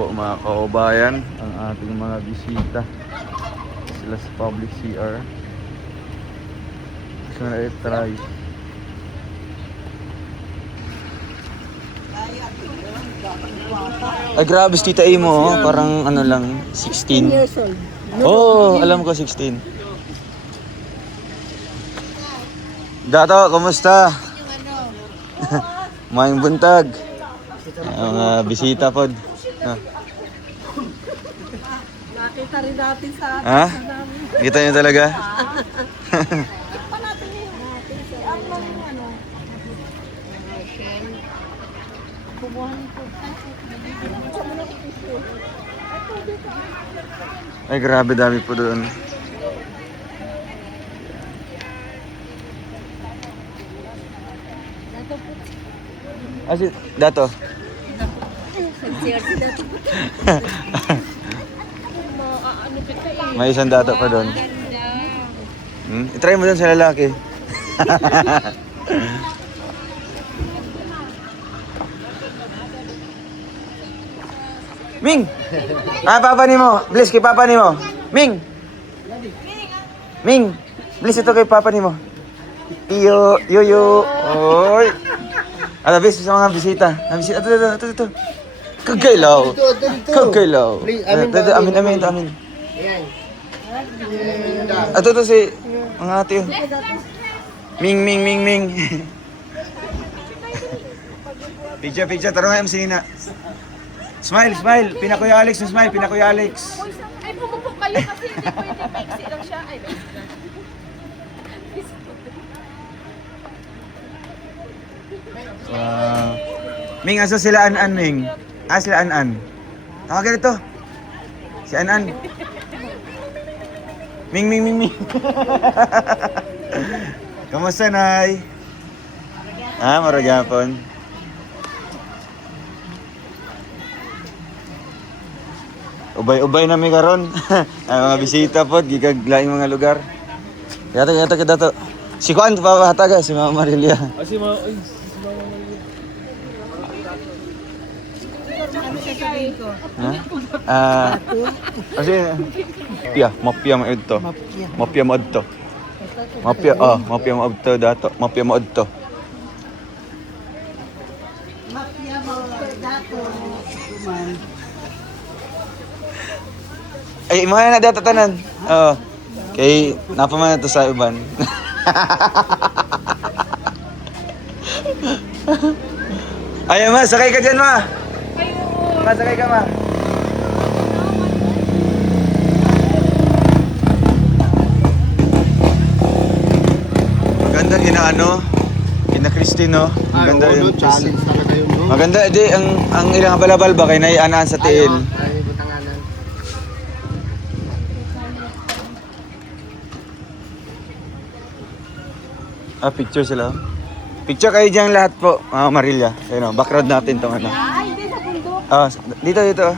po mga kaubayan ang ating mga bisita. Sila sa public CR. Gusto na i-try. Ay grabe si Tita Imo, oh. Parang ano lang, 16 years old. Oh, alam ko 16. Dato, kumusta? Maayong buntag. Ang bisita pod. Nakita rin natin sa Ha? Kita niyo talaga? Ay grabe, dami po doon. Dato. May isang dato pa doon. I-try mo doon sa lalaki. Ming! Papa ni mo. Bless kay papa ni mo. Ming! Ming! Bless ito kay papa ni mo. Iyo, yo. Oy! Alabis sa mga bisita. Bisita, ito. Kagailaw. Kagailaw. Amin. Ito si mga ate. Ming. Picture. Tara nga, MC Nina. Smile. Pinakuya Alex. Ay, pumupo kayo kasi hindi pwede maiksi lang siya. Ay, Ming, asa sila An-An, Ming? Sila An-An. Tawagan ito. Si An-An. Ming. Kamusta, Nay? Maragapon. Ubay na mi karon. Ay mga bisita pod gigaglaing mga lugar. Dato. Si Kuan pa hataga si Mama Marilia. Si Mama Kasi mapia mo ito. Mapia mo adto. Mapia mo adto dato. Mapia mo adto. Ay, mga na dato tanan. Oo. Kay napaman na to sa uban. Ay, ma, sakay ka dyan, ma. Sakay ka, ma. Maganda ina Christine, no? Maganda yung challenge talaga yun, no? Maganda, ang ilang balabal ba kay naianaan sa tiil. Picture sila. Picture kayo dyan lahat po, Marilia. Ayun, background natin tong ano. ay, hindi sa bundok. Dito.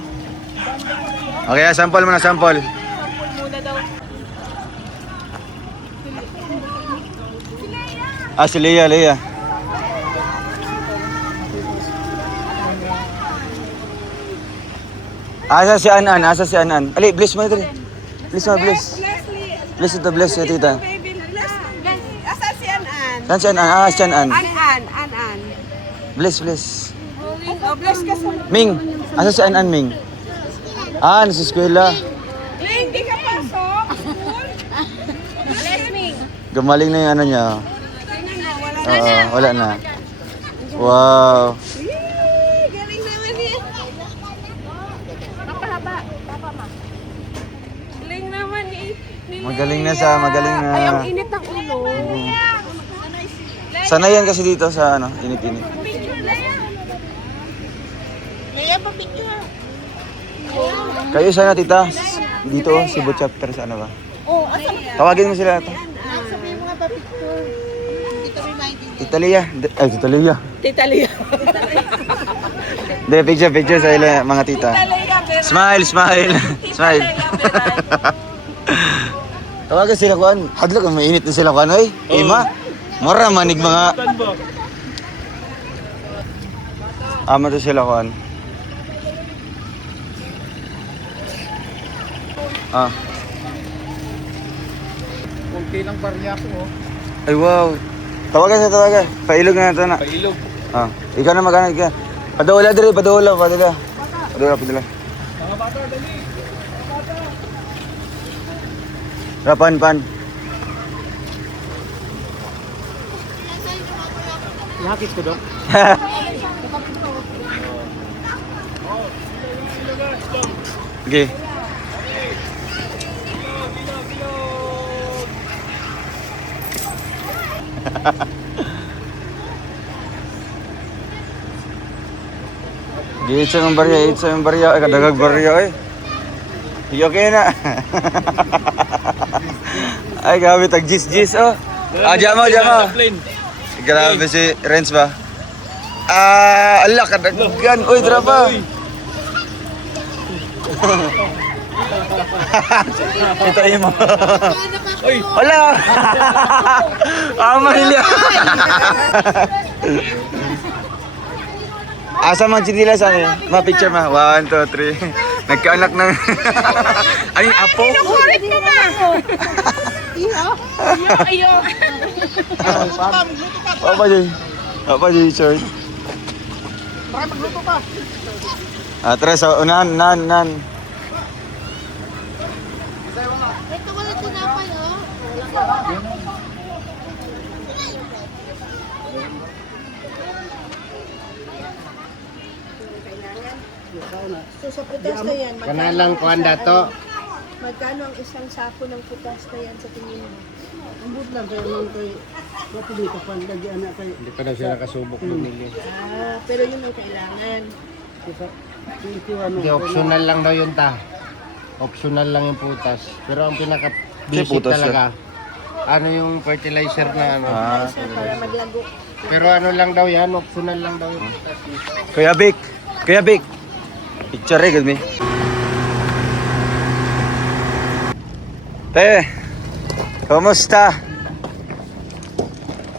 Okay, sample muna, sample. Muna daw. Si Leia. Asa si An-An. Ali, bless mo ito. Bless. Bless ito, bless ya, tita. Asa si An-An? Saan si An-An? Si An-An. An-An. Bless. Oh, bless ka sa... Ming, asa si An-An, Ming? Nasa eskwela. Hindi ka pasok. Bless me. Gumaling na yung ano niya. Wala na. Wow. Galing naman eh. Mapahaba. Papa, ma. Galing naman eh. Magaling na. Ay, ang init ng ulo. Sanayan kasi dito sa init-init. Leia, pa-picture. Kayo sana, tita. Dito, Cebu chapter sa ano ba? Oh, asa mo? Tawagin mo sila ito. Sabihin mo nga pa-picture. Dito may maintindihan. Tita Leia. Tita Leia. Tita Leia. Hindi, picture sa ila, mga tita. Smile. Tawagan sila kuan. Hadlok, mainit na sila kuan, oy. Ima. Mura manig mga to sila kuan. Ah. Kunti lang barya ko, oh. Ay, wow. Tawagan. Pailog na nato na. Pailog. Ah. Ikaw na magana, ikaw. Padawala diri, padawala. Padawala. Mga bata, dali. Pan. Ihakis ko, Dok. Okay. Itsa yung barya. Ay, kadagag barya, eh. Iyo kayo na. Ay, grabe, tag-jis, oh. Ah, jama. Grabe si Renz ba? Ah, ala, kadaggan. Uy, drapa. Kita mo. Uy! Wala! Mahilia! Asa mga chinila sa akin? Ma-picture ma. 1, 2, 3. Nagkaanak ng... Ano yung apo? Kulit mo ba? Iyo. Apa Jay, Chord? Baka magluto pa. Tara, sa unahan, nan. Ito ko lang tinapay, oh. So sa putas na yan, Kanalang kuhan dato. magkano ang isang sako ng putas na yan sa tingin mo? Ambot lang kayo nung kay wato dito pa lagi anak kay Hindi pa daw siya nakasubok bumili. Pero yun ang kailangan. sa ito ano. Hindi, optional lang daw yun ta. Optional lang yung putas. Pero ang Kasi pinaka-basic putas talaga, ano yung fertilizer na ano. Isa para maglago. Pero ano lang daw yan, optional lang daw yung putas. Kuya Vic. Picture good me. Te, kumusta?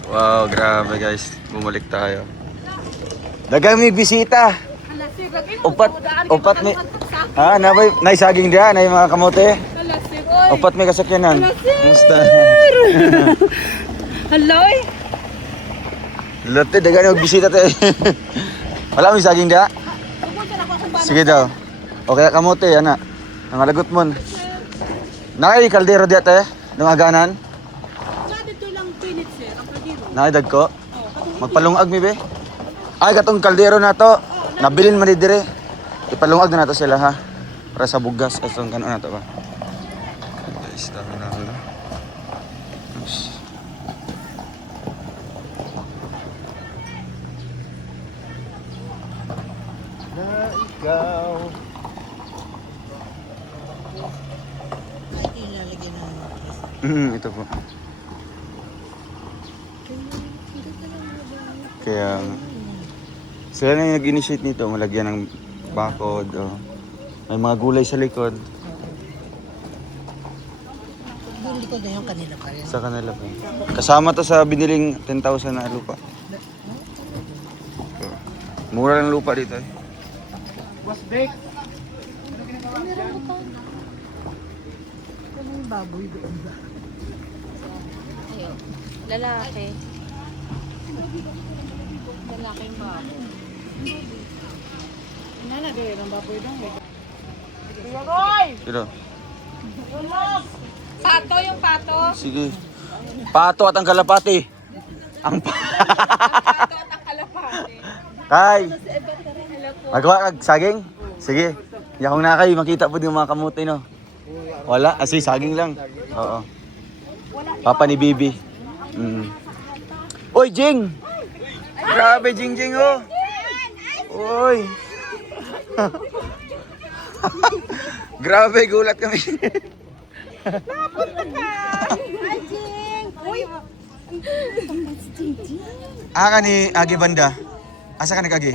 Wow, grabe guys. Bumalik tayo. Dagang may bisita. Upat may... Ha, nay saging dia, nay mga kamote. Upat may kasakyanan. Kumusta? Hello? Lote, dagang may bisita te. Wala may saging dia? Sige daw. O kaya kamote, ana. Nangalagot mo. Nakay kaldero diya te, dumaganan. Dito lang pinit sir, ang kaldero. Nakay dagko. Magpalungag mi be. Ay katong kaldero na to. Nabilin man di dire. Ipalungag na nato sila ha. Para sa bugas atong kanon na to ba. Guys, dami na ano. Na ikaw. Ito po. Kaya sila na yung nag-initiate nito, malagyan ng bakod. Oh. May mga gulay sa likod. Yung likod na yung kanila pa rin. Sa kanila po. Kasama to sa biniling 10,000 na lupa. So, mura ng lupa dito eh. Was bake. Anong baboy doon ba? Ayun. Lalaki. Lalaking baboy. Nalagay ng baboy doon. Dito. Pato yung pato. Sige. Pato at ang kalapati. Ang Pato at ang kalapate. Tay. Magawa kag saging? Sige. Yakong na kayo makita po yung mga kamote no. Wala, asi saging lang. Oo. Papa ni Bibi. Oy, Jing. Grabe Jing oh. Oy. Grabe gulat kami. Ni Agi Banda. Asa ka ni Agi?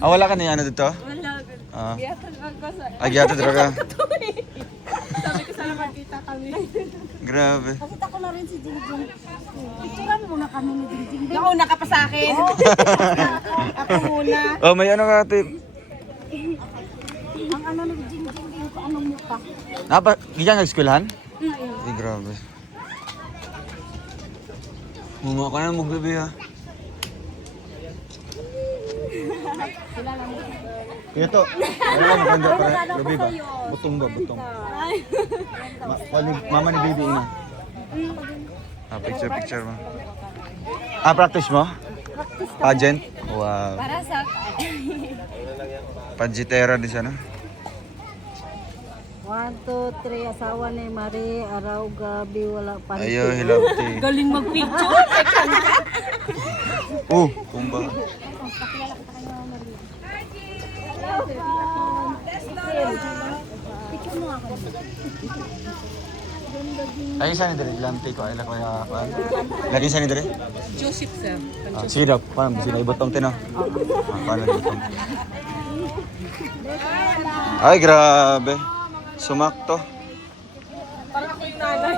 Wala ka ni ano dito? Wala. Ah. Biyasan ko sa... Agyata talaga. Sabi ko sana magkita kami. Grabe. Nakita ko na rin si Jingjing. Picturean muna kami ni Jingjing. Nauna ka pa sa akin. Ako muna. Oh, may ano ka, tip? Ang ano ng Jingjing yung anong mukha. Napa, giyan nga eskwelahan? Ay, grabe. Mumuha ka na magbebe ha. Ito. Ano lang maganda para gabi ba? Butong ba? Butong. Mama ni baby ina. Picture mo. Practice mo? Pageant? Wow. Para sa... Pageantera di sana. 1, 2, 3, asawa ni Marie, araw, gabi, wala pa. Ayo, hilabti. Galing mag-picture. Kumba. Picture mo ako. Lagi saan ni Dere? Lamti ko. Ay, lako ya. Lagi saan ni Dere? Joseph, sir. Sirap. Paano? Bisa ibutong tino. Paano ibutong? Ay, grabe. Sumakto. Parang ako yung nanay.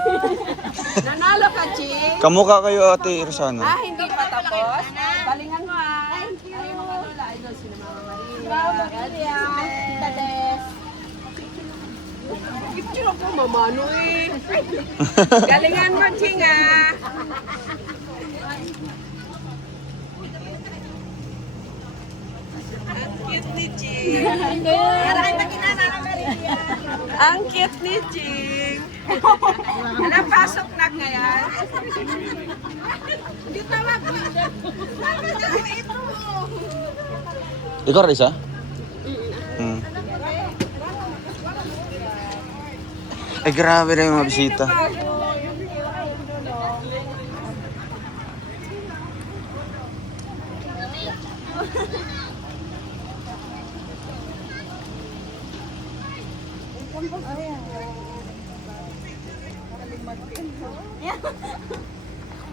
Nanalo ka, Ching? Kamukha kayo, Ate Rosana. Hindi pa tapos? Balingan mo, ah. Thank you. Ay, mga lola. Idol, sila Mama Maria. Tita Des. Picture ako, mamano eh. Galingan mo, Ching, ah. Ang cute ni Ching. Ang cute ni Ching. Napasok na ngayon. Hindi tawag ko. Ito. Ikaw, Risa? Eh, grabe na yung mga bisita.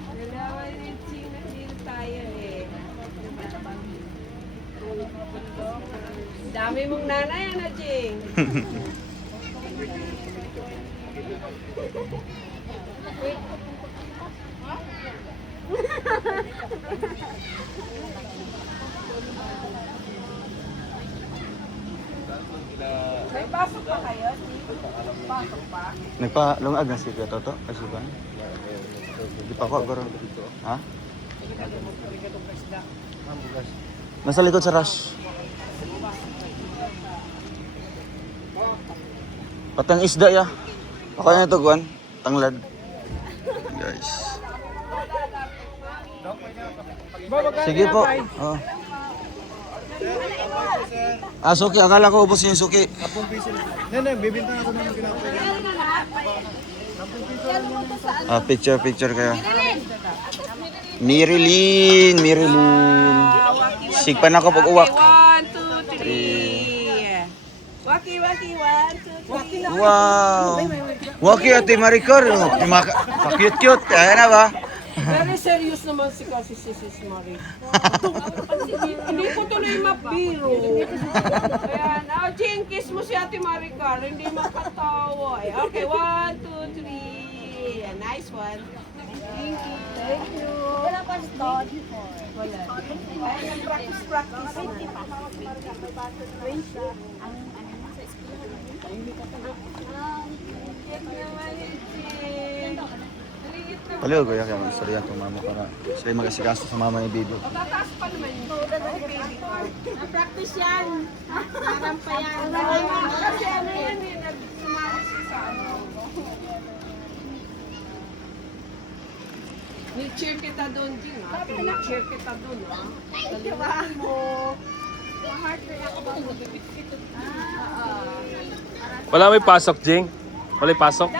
Nalaman ni Ching na dito tayo eh. Dami mong nanay, ano, Ching? May pasok pa kayo? Pasok pa? Nagpa-lungag na si Kuya Toto? Kasi ba? Di pa ako, garo. Ha? Nasa likod sa rush. Patang isda ya. Ako na ito, Guan. Tanglad. Guys. Sige po. Oh. Suki. Akala ko ubos yung suki. Bibinta ako ng pinapay. Picture kayo. Mirilyn. Sigpan ako pag-uwak. 1, 2, 3. Waki, 1, 2, 3. Wow! Waki Ate Maricar. Cute. Ayan na ba? Very serious naman si kasi si Sis Marie. Hindi ko tuloy mapiro. Ayan, Ching, kiss mo si Ate Maricar. Hindi makatawa. Okay, 1, 2, 3. Nice one. Thank you. Wala pa stod. Wala. Ay, practice na. Paliw ko kaya mag-istorya itong mama para sila mag-asikaso sa mama ni Bibi. Tataas pa naman yun. Practice yan. Parang pa yan. Kasi ano yan eh, nagsumama siya sa ano. Ni-cheer kita doon, Jing, ha? Ni-cheer kita doon, ha? Galingan mo. Wala may pasok, Jing? Wala may pasok?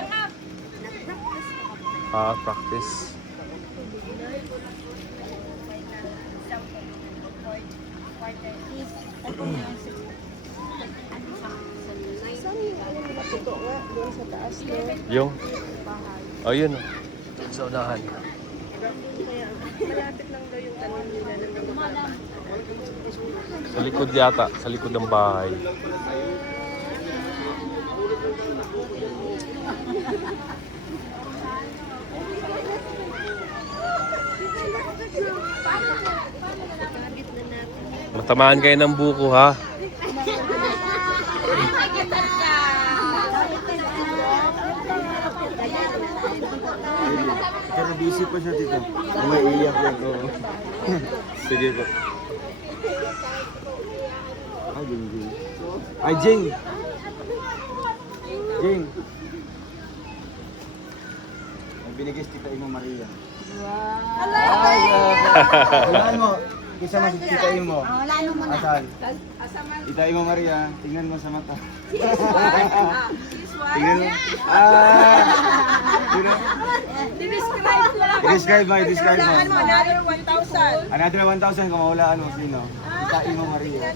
Practice. Yung? Oh, yun. Sa unahan. Sa likod yata. Sa likod ng bahay. Matamaan kayo ng buko, ha? Pero busy pa siya dito. May iyak yan. Oo. Sige po. Ay, Jing. Ay, Jing! Jing! May binigay si Tita Imo Maria. Ay, wala mo. Isa mas si Tita Imo. Wala naman na. Asan? Asaman. Tita Imo Maria, tingnan mo sa mata. This one. Tingnan mo. Ah! Tingnan. Describe ko lang. I-describe mo, i-describe mo. Another 1,000. Another 1,000 kung mawalaan mo sino. Tita Imo Maria.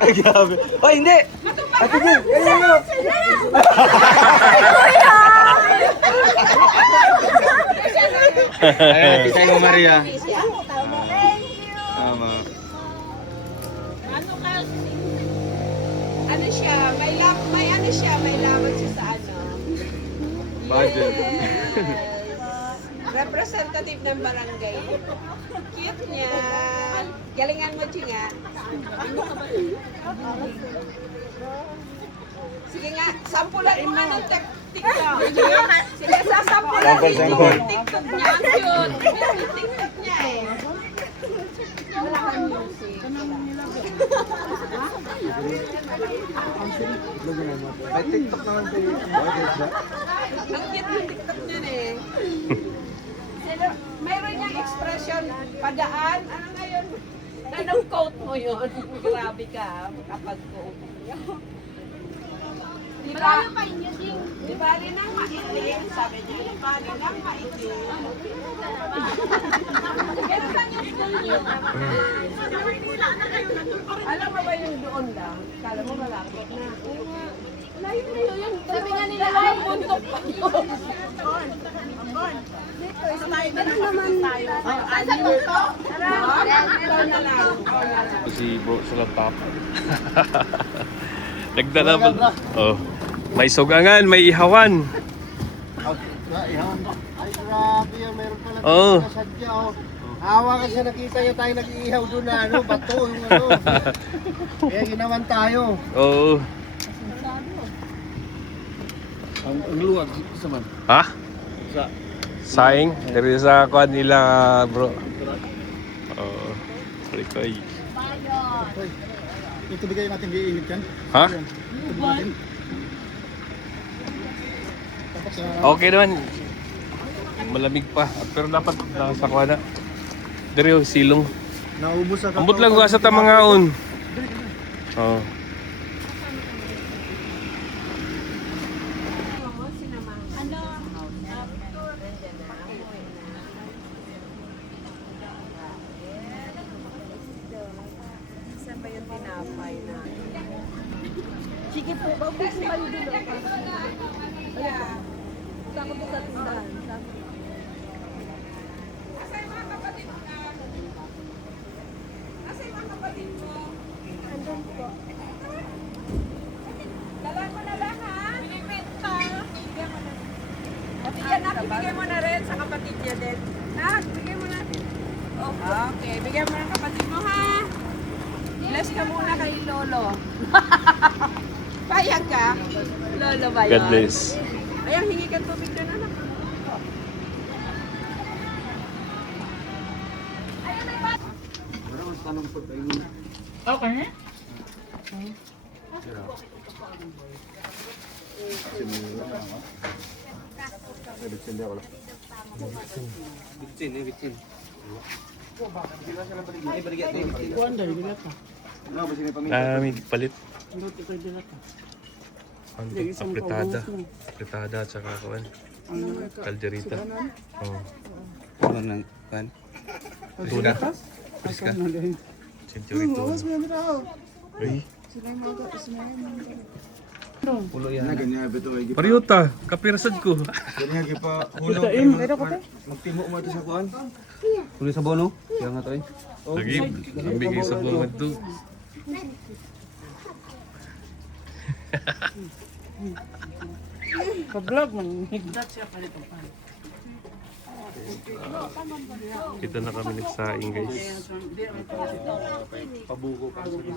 Ay, grabe. Ay, hindi! Ate Jing! Ayun mo! Ayun, Tita Imo Maria. Tama. Ano siya, may ano siya, may laman siya sa ano. Budget. Representative ng barangay. Cute niya. Galingan mo, Chinga. Sige nga, sampulan mo nga ng TikTok. Sige, sasampulan Sample, mo sample. yung TikTok niya. Ang cute. Yung TikTok niya eh. Wala kang music. May TikTok naman kayo. Ang cute yung TikTok niya eh. Mayroon niyang expression, padaan. Ano ngayon? Anong quote mo yun? Grabe ka, makapag-quote. Di ba? Di ba rin ang maitim? Sabi niya, di ba rin ang maitim? Pero saan yung school niyo? Alam mo ba yung doon lang? Kala mo malapit na. Layo na yun. Sabi nga nila, lang buntok pa yun. Si bro sa laptop. Nagdala pa. Oh. May sugangan, may ihawan. Ay, grabe yan. Meron pala Oo. dito na sadya, oh. Awa kasi nakita niya tayo nag-iihaw doon na ano, bato yung ano. Kaya ginawan tayo. Oo. Ang luwag sa man. Ha? Saing? Dari sa kuan nila, bro. Oo. Sorry ko. Ito bigay natin giinit kan? Ha? Okay naman. Malamig pa. Pero dapat nasa kuan na. Dari oh, silong. Naubos sa Ambot lang sa tamangaon. Oo. Saan ba yung tinapay na? Sige po, bakit po kayo dito? Sako po sa tindahan. Asa yung mga kapatid mo? Asa yung mga kapatid mo? Andun po. Dala mo na lang ha? Binibenta. Bigyan na, bigyan mo na rin sa kapatid niya din. Ha? Bigyan mo na. Okay, bigyan mo ng kapatid mo ha. Bless ka muna kay Lolo. Payag ka? Lolo ba yun? God bless. Ayan, hingi ka tubig doon anak. Pero mas tanong po tayo. Okay. Kasi may wala ako. May bitsin di ako lang. Bitsin. Ay, baligyan. Kuan dahil dilata. Ano ba sila pamilya? May palit. Ano ito kayo dilata? Ano to? Apretada. Apretada at saka kuan. Calderita. Oh. Ano nang kan? Tuna. Priska. Century tuna. Uy. Pulo yan. Na ganyan beto ay. Pariota. Kapirasad ko. Ganyan gipa hulog. Magtimo mo ito sa kuan. Pulo sa bono. Kaya nga to eh. Lagi. Bigay sa buwan to. Ka-vlog man. Higdat siya palit ang pan. Dito na kami nagsaing guys.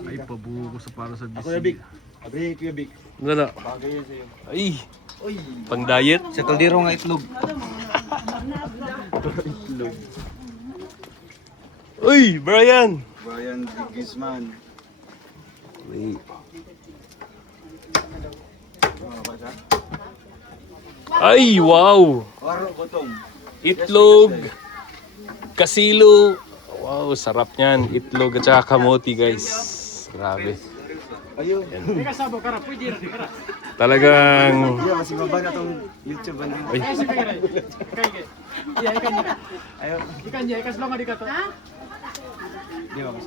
Ay, pabuko sa para sa bisig. Abi, Kuya Big. Wala. Bagay yan sa'yo. Ay, pang diet. Sa kaldero nga itlog. Uy, Brian! Brian Guzman. Wait. Ay, wow! Waro botong. Itlog, kasilo. Wow, sarap niyan. Itlog at saka kamote guys. Grabe. Ayun. Talagang... Hindi, kasi baba na tong YouTube na. Ay, Ayaw. Di ba, mas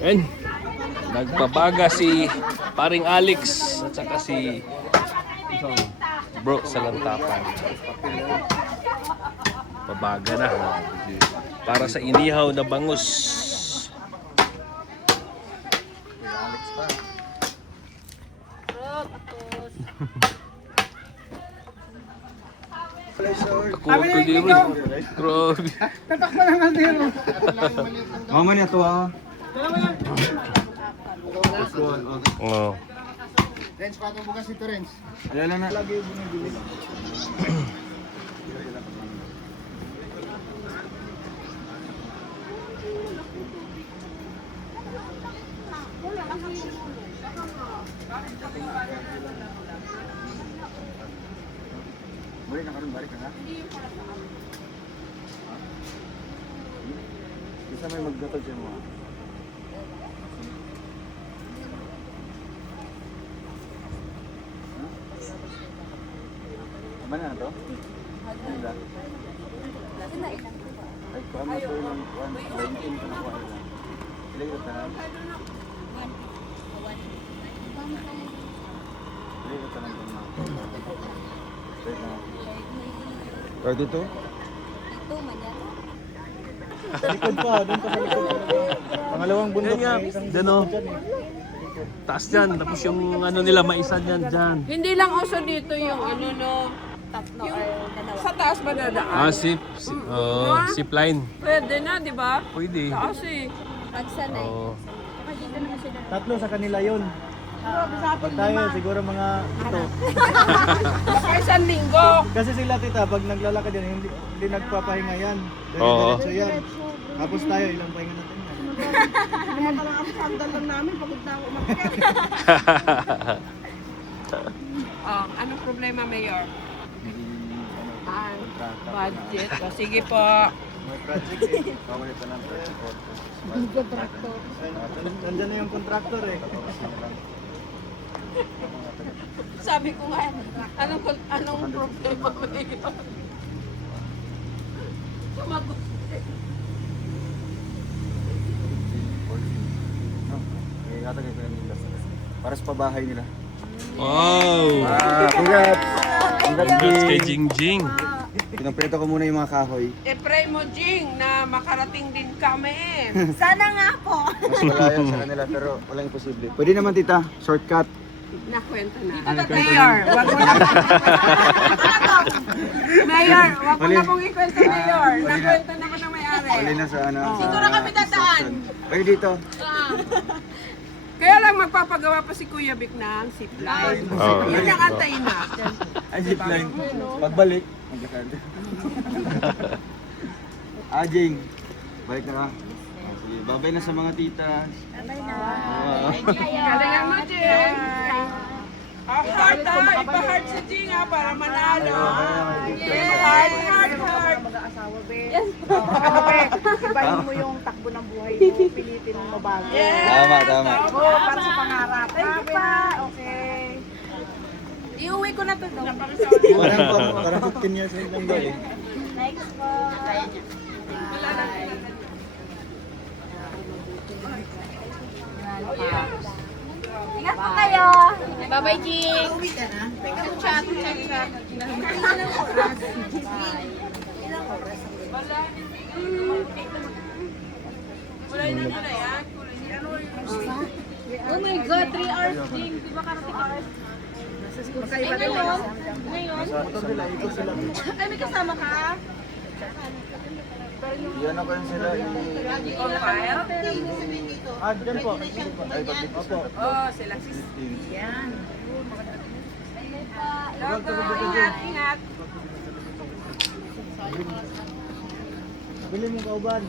Ayan. Nagpabaga si paring Alex at saka si bro sa lantapan. Pabaga na. Para sa inihaw na bangus. Ako ang pwede rin. Grabe. Mama niya to ah. Oh. Renz, patong bukas ito, Renz. Alala na. Balik na karon, balik na ha? Bisa may maggatod siya mo. Mana na to? Hindi. Ay, kama to yung 119 na kuha nila. Ilan yung tanan? Ilan yung tanan ko na? Kaya dito? Likod pa, doon pa sa likod. Pangalawang bundok Yan nga, na isang dyan o. Taas dyan, tapos yung ano nila, maisan yan dyan. Hindi lang uso dito yung ano no. Yung sa taas ba dadaan? Ah, zip line. Pwede na, di ba? Pwede. Taas eh. Oo. Tatlo sa kanila yun. Pag tayo, siguro mga ito. Baka isang linggo. Kasi sila tita, pag naglalakad yan, hindi nagpapahinga yan. Oo. Diretso yan. Tapos tayo, ilang pahinga natin yan. Naman pala ang sandal lang namin, pagod na ako umakyat. Oh, anong problema, Mayor? Budget. O, sige po. May project eh. Kawalit na ng project. Nandyan na yung contractor eh. Sabi ko nga, anong problema, Mayor? Sumagot. Eh, katagay ko yung nila. Para sa pabahay nila. Wow! Congrats! Congrats kay Jingjing. Pinaprito ko muna yung mga kahoy. E-pray mo, Jing, na makarating din kami. Sana nga po. Mas malayo sa kanila pero walang imposible. Pwede naman tita, shortcut. Nakwento na. Mayor, wag mo na Mayor, wag mo na pong ikwento, Mayor. Nakwento naman ng may-ari. Pwede na sa ano. Dito na kami dadaan. Pwede dito. Kaya lang magpapagawa pa si Kuya Vic ng zipline. Oo. Yun ang antayin natin. Ay, zipline. Pagbalik, maglakad. Ajing, balik na ka. Ah, sige, babay na sa mga titas. Galingan mo, Jing. Heart ha, ipa-heart si Jing ha, para manalo. Heart, heart, heart. Mag-aasawa, be. Yes. Ibahin mo yung takbo ng buhay mo, pilitin mo mabago. Tama, tama. Oo, para sa pangarap. Thank you pa. Okay. Iuwi ko na to. Parang 15 years old lang daw eh. Next po. Ingat po kayo. Bye-bye, Jing. Uwi ka na? Chat. Oh my God, 3 hours, Jing. Di ba karating hours? Magkaiba daw. Ay, may kasama ka? Yan ako yun sila. File? Dyan po. Ay, pag-dip po. Oh, sila sis. Yan. Logo, ingat, ingat. Bili mo kauban.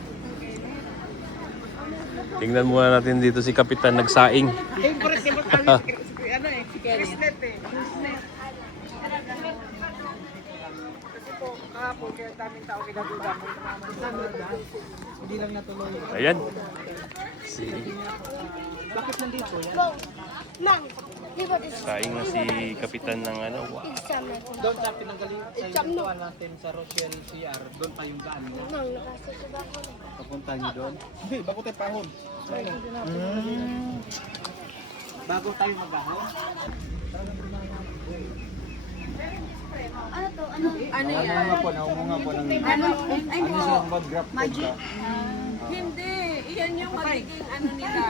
Tingnan muna natin dito si Kapitan nagsaing. Ayan. Si saing na si Kapitan ng ano. Wow. Doon sa pinanggaling sa yung natin sa Rochelle CR, doon pa yung daan. Papunta niyo doon? Hindi, bago tayo pahon. Bago tayo maghahon? Ano yan? Naunga po ng... Ano? Ay, Ano po. siya mag-grab po ka? Hindi. Iyan yung magiging ano nila.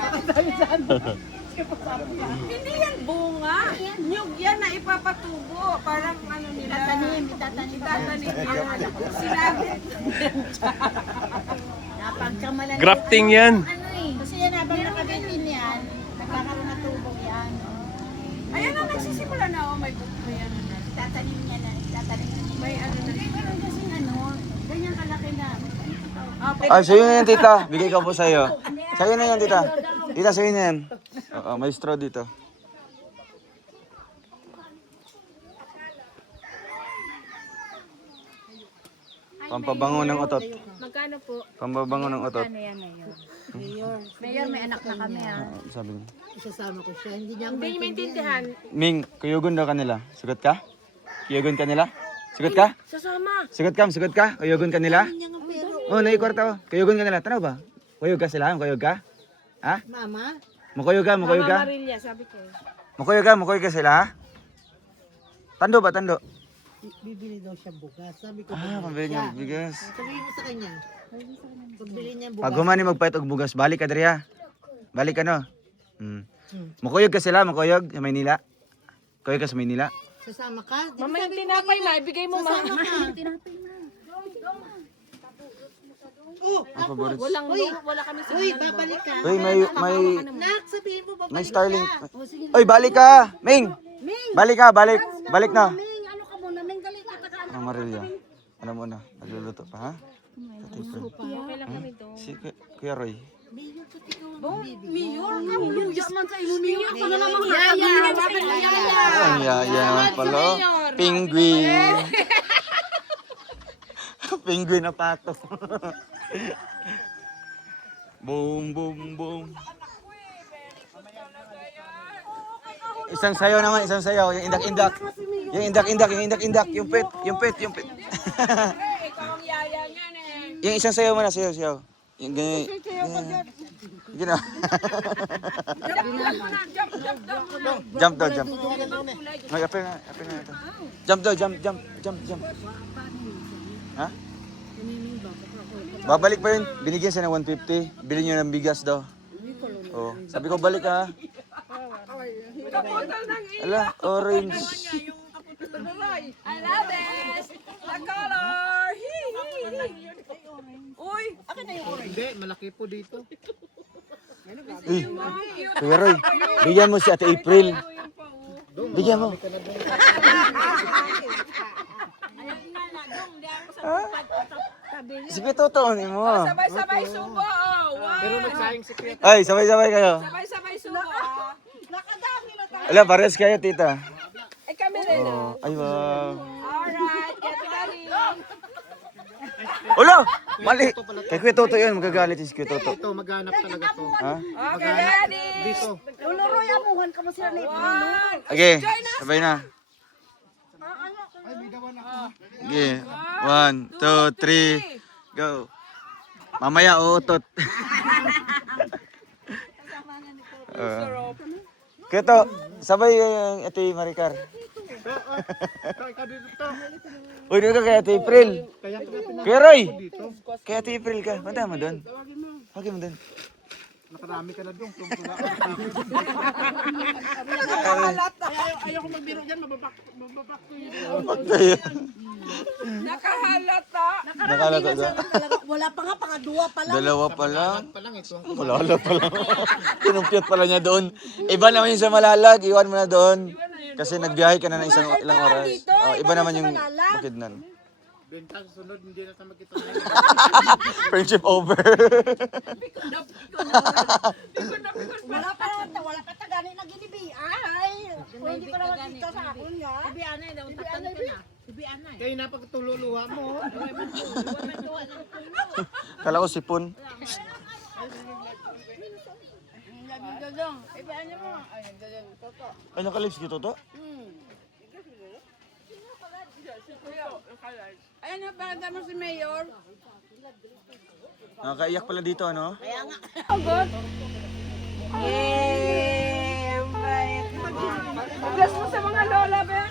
Hindi yan bunga. Nyug yan na ipapatubo. Parang ano nila. Itatanim yan. Sinabi. Napagkamalan. Grafting yan. Ano eh. Kasi yan habang nakabitin yan, nagkakaroon na tubog yan. Ayan ang nagsisimula na. Oh, may buto yan. Itatanim niya na. Itatanim na niya. May ano na. Meron kasing ano, ganyan kalaki na. Ah, sa'yo na yan, tita. Bigay ko po sa'yo. Sa'yo na yan, tita. Tita, sa'yo na yan. Oo, may straw dito. Pampabango ng otot. Magkano po? Pampabango ng otot. Ano yan, Mayor? Mayor, may anak na kami ha. Sabi niya. Isasama ko siya. Hindi niya maintindihan. Ming, kuyugon daw kanila. Sugot ka? Kuyugon kanila? Sugot ka? Sasama. Sugot ka? Kuyugon kanila? Oo, naikwarta ko. Kuyugon kanila. Tanaw ba? Kuyog ka sila? Makuyog ka? Ha? Mama? Makuyog ka? Mama Marilya, sabi ko. Makuyog ka sila, ha? Tando ba? Tando? Bibili daw siya bugas. Sabi ko, Ah, pambili niya bigas. sabihin mo sa kanya. Pagbili niya bugas. Pag humani magpahit og bugas, balik ka diri ha. Balik ka no. Makuyog ka sila, makuyog sa Maynila. Kuyog ka sa Maynila. Sasama ka? Mama, yung tinapay ma, ibigay mo ma. Sasama ka. Tinapay ma. Ang paborit. Walang wala kami sa. Uy, babalik ka. Uy, may Nak, sabihin mo babalik may Starlink. Uy, balik ka. Ming. Balik ka, balik. Balik na. Ming, ano ka muna? Ming, galing ka ka. Ang Marilya. Alam mo na, nagluluto pa ha? Okay lang kami doon. Si Kuya Roy. Mayor, sa ikaw ang baby. Mayor, mayor man sa ilo niyo. Ako na naman yaya. Bakit yaya? Ang yaya naman pala. Penguin. Penguin na pato. Boom, boom, boom. Isang sayaw naman, isang sayaw. Yung indak-indak. Yung indak-indak. Yung pet. Ikaw ang yaya niyan eh. Yung isang sayaw mo na, sayaw. Yung ganyan. Gino. Jump daw, jump. May apel na ito. Jump daw, jump. Ha? Babalik pa yun. Binigyan siya ng 150. Bilhin nyo ng bigas daw. Oh, sabi ko balik ha. Kaputal ng Ala, orange. I love this. The color. Uy, akin na yung orange. Hindi, malaki po dito. Eh, Kuya Roy, bigyan mo si Ate April. Bigyan mo. Si Pitoto, ni mo. Sabay-sabay subo. Pero Wow. nagsayang si Kuya. Ay, sabay-sabay kayo. Sabay-sabay subo. Ala, pares kayo, tita. Ay, kami rin. Oh, ay, wow. Alright, get ready. Ulo! Mali! Kay Kuya Toto yun, magagalit si Kuya Toto. Ito, maghanap talaga to. Ha? Okay, ready. Dito. Luluroy amuhan ka mo sila ni One. Okay, sabay na. Okay, 1, 2, 3, go. Mamaya uutot. Kuya To, sabay yung Ate Maricar. Ikaw dito. Uy, doon ka kay Ate April. Kaya Kuya Roy! dito. Kay Ate April ka. Punta mo doon. Huwag mo doon. Nakarami ka na doon. Tungtula. Ayoko magbiro dyan, mababak ko yun. Pagkayo. Nakahalata. Nakalata ka? Wala pa nga, pangadua pa lang. Dalawa pa lang. Pa lang ito. Malala pa lang. Kinumpiyat pala niya doon. Iba naman yung sa Malalag, iwan mo na doon. Kasi nagbiyahe ka na ng ilang oras. Oh, iba naman yung Bukidnon. Benta sa sunod, hindi na sa magkita. Friendship over. Wala pa tagani na ginibi. Ay, kung hindi ko naman dito sa akin nga. Kaya napagtululuha mo. Kala ko sipon. Ay, nakalips kito to? Ayan na, pakita mo si Mayor. Nakakaiyak pala dito, ano? Yay! Ang bait. Bless mo sa mga lola, be.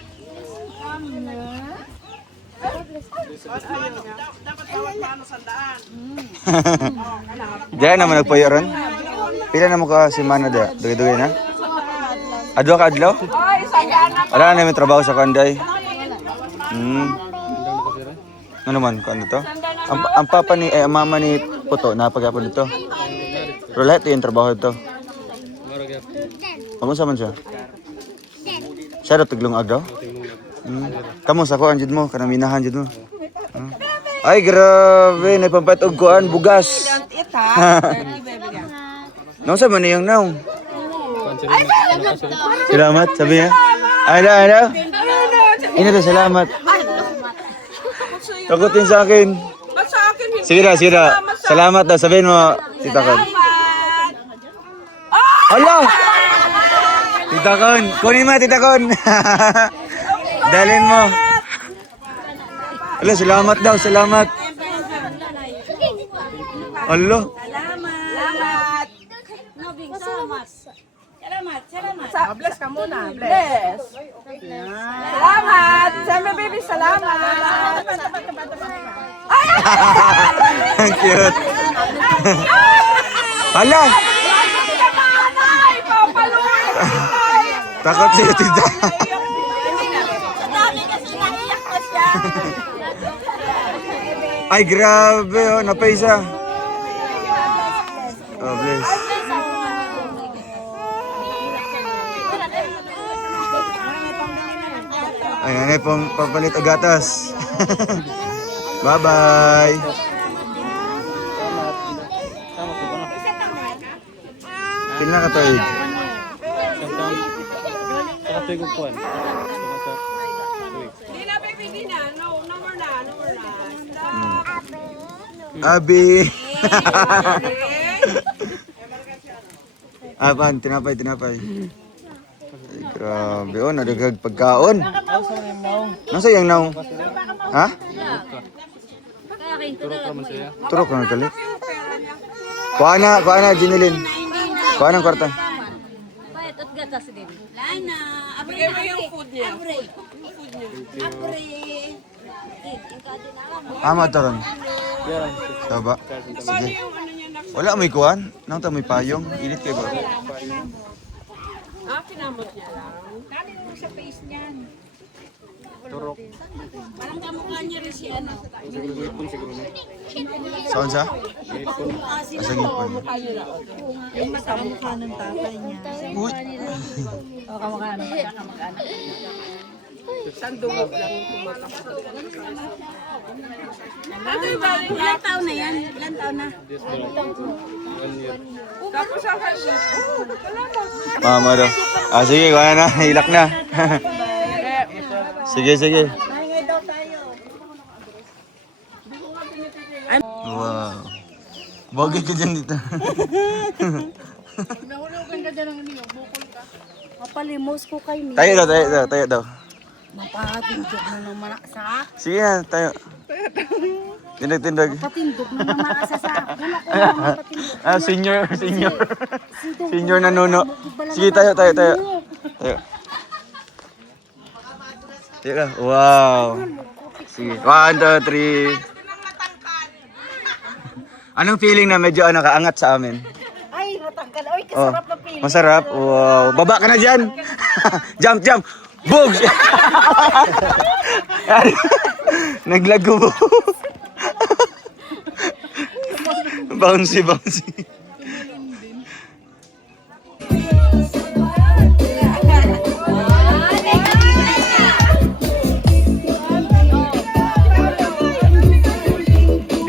Dapat bawat paano sandaan. Diyan naman nagpuyo ron. Pila na mo ka si Mana da? Dugay-dugay na? Adwa ka adlaw? Ay, sandaan na. Wala na namin trabaho sa Kanday. Ano naman, kung ano to? Ang papa ni, ang mama ni Puto, napag-apon dito. Pero lahat yung trabaho dito. Pag-unsa man siya? Siya daw tiglong agaw? Kamu sa kuan jud mo, kanang minahan jud mo. Ay grabe, napampait og kuan bugas. Nausa man yung naw. Salamat, sabi niya. Ano? Ina salamat. Tagutin sa akin. Ba't sa akin hindi? Sige na. Salamat daw, sabihin mo, Tita Con. Hala! Tita Con, kunin mo, Tita Con. Dalhin mo. Hala, salamat daw, salamat. Hala. Bless ka muna. Bless. Salamat. Siyempre, baby, salamat. Ang cute. Hala! Ay, papaluin kita. Takot siya, Tita. Ay, grabe, oh, napaisa. Oh, bless. Ay, nanay pong papalit o gatas. Bye-bye. Pila ka to, Ed? Di na, baby, di na. No more na. Abi. Apan, tinapay. Ay, grabe, oh, nadagag pagkaon. Nasa yung naw? Ha? Turok na nagkalit. Kuha na, Ginilin. Kuha na ang kwarta. Bigay mo yung food niya. Ama to ron. Taba. Sige. Wala may kuhan. Nang may payong. Init kayo ba? Kinamot niya lang. Dali mo sa face niyan. Turok. Parang kamukha niya rin si ano. Saan sa? Asa ngipon. Yung makamukha ng tatay niya. Uy. O, kamukha ng Sandungog lang yung tumatak. Ilan taon na yan? Ilan taon na? Tapos ang kasi, salamat. Mama daw. Sige, kuha na. Hilak na. Sige. Wow. Bagay ka dyan dito. Mapalimos ko kay Mi. Tayo daw. Mapatindog na naman sa Sige na, tayo. Tindag. patindog na naman sa Wala ko naman mapatindog. Senior na nuno. Sige, tayo. Tayo ka. Wow. Sige. 1, 2, 3. Anong feeling na medyo kaangat sa amin? Ay, kasarap na pili. Masarap. Wow. Baba ka na dyan. Jump, jump. Boom! Naglago po. Bouncy, bouncy.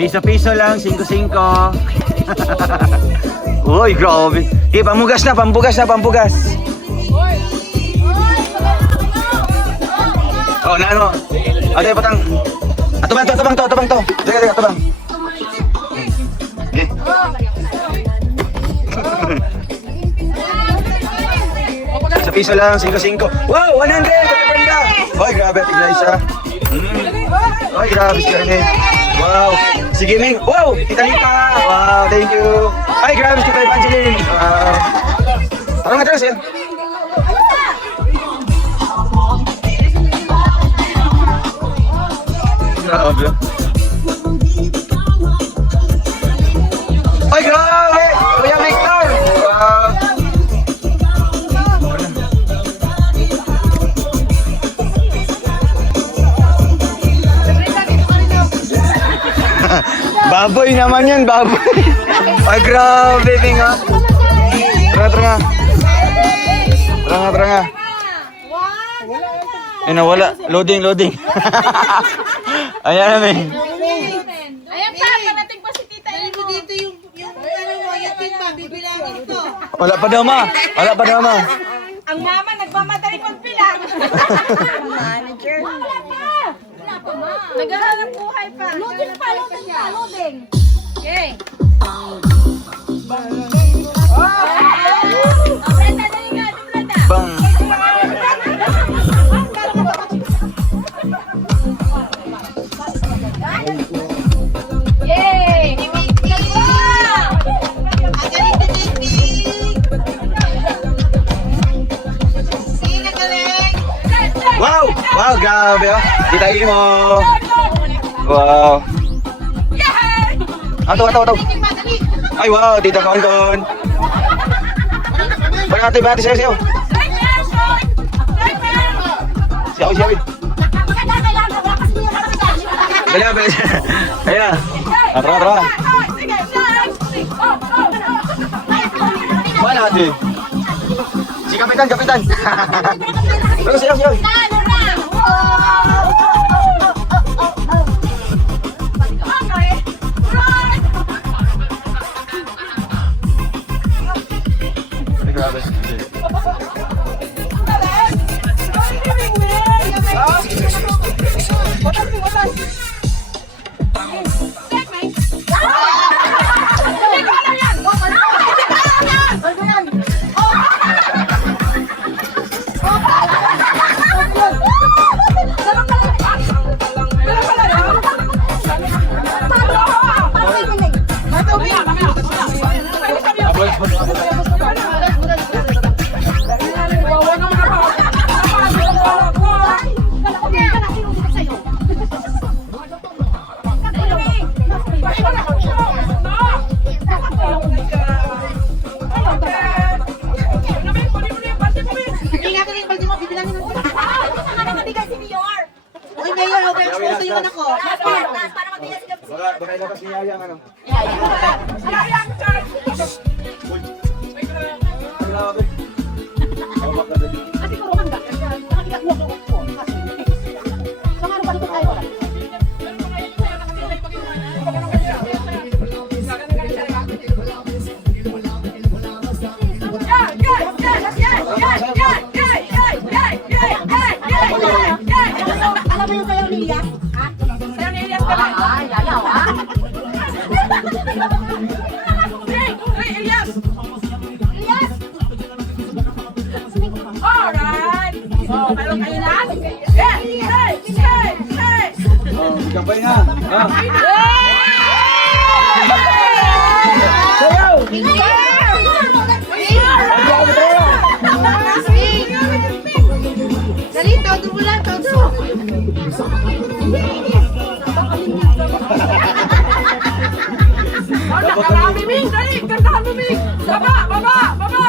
Piso-piso lang, 5-5. Uy, grabe. Pambugas na, pambugas na, pambugas. Oh, na ano? Ate, patang. Atubang to, atubang to, atubang to. Teka, teka, atubang. Okay. Sa piso lang, 5-5. Wow, 100! Kapaganda! Uy, grabe, tigla isa. Uy, grabe si Karen. Wow! Sige, Ming! Wow! Tita Lita! Wow! Thank you! Ay, grabe si Tita Evangeline! Wow! Parang nga Charles, yan! Grabe! Ay, grabe! Kuya Victor! Wow! Baboy naman yun, baboy. Ay, grabe, Bing, ha? Tara, tara nga. Tara nga, tara nga. Ay, nawala. Loading, loading. Ayan na, Bing. Ayan pa, parating pa si Tita Ino. Dito yung yatin pa, bibilangin ito. Wala pa daw, ma. Wala pa daw, ma. Ang mama nagmamadali magbilang. Manager. Wala pa. Wala pa, ma. Naghahanap buhay pa. Loading pa, loading pa, loading. Okay. Brenda, dali nga, Brenda. Bang. Yay! Wow! Wow, grabe, oh. Kita mo. Wow. Ato, ato, ato. Ay, wow, tita Kon. Bati, bati, sayo, sayo. Siyaw, siyaw. Dali, dali. Ayan. Tara, tara. Mana ate? Si kapitan, kapitan. Terus, siyaw, siyaw. Grabe. Uy, Mayor, overexpose yung anak ko. Baka ilabas niya yung ano. Alam mo yung sayaw ni Elias? Ha? Sayaw ni Elias ka lang? Ay, ayaw, ha? Hey, Elias! Elias! Alright! Oh, meron kayo na? Hey! Oh, gabay na. Ah. Sayaw! Dali, todo mo lang, todo. Nakarami, Ming! Dali! Kantahan mo, Ming! Baba! Baba! Baba!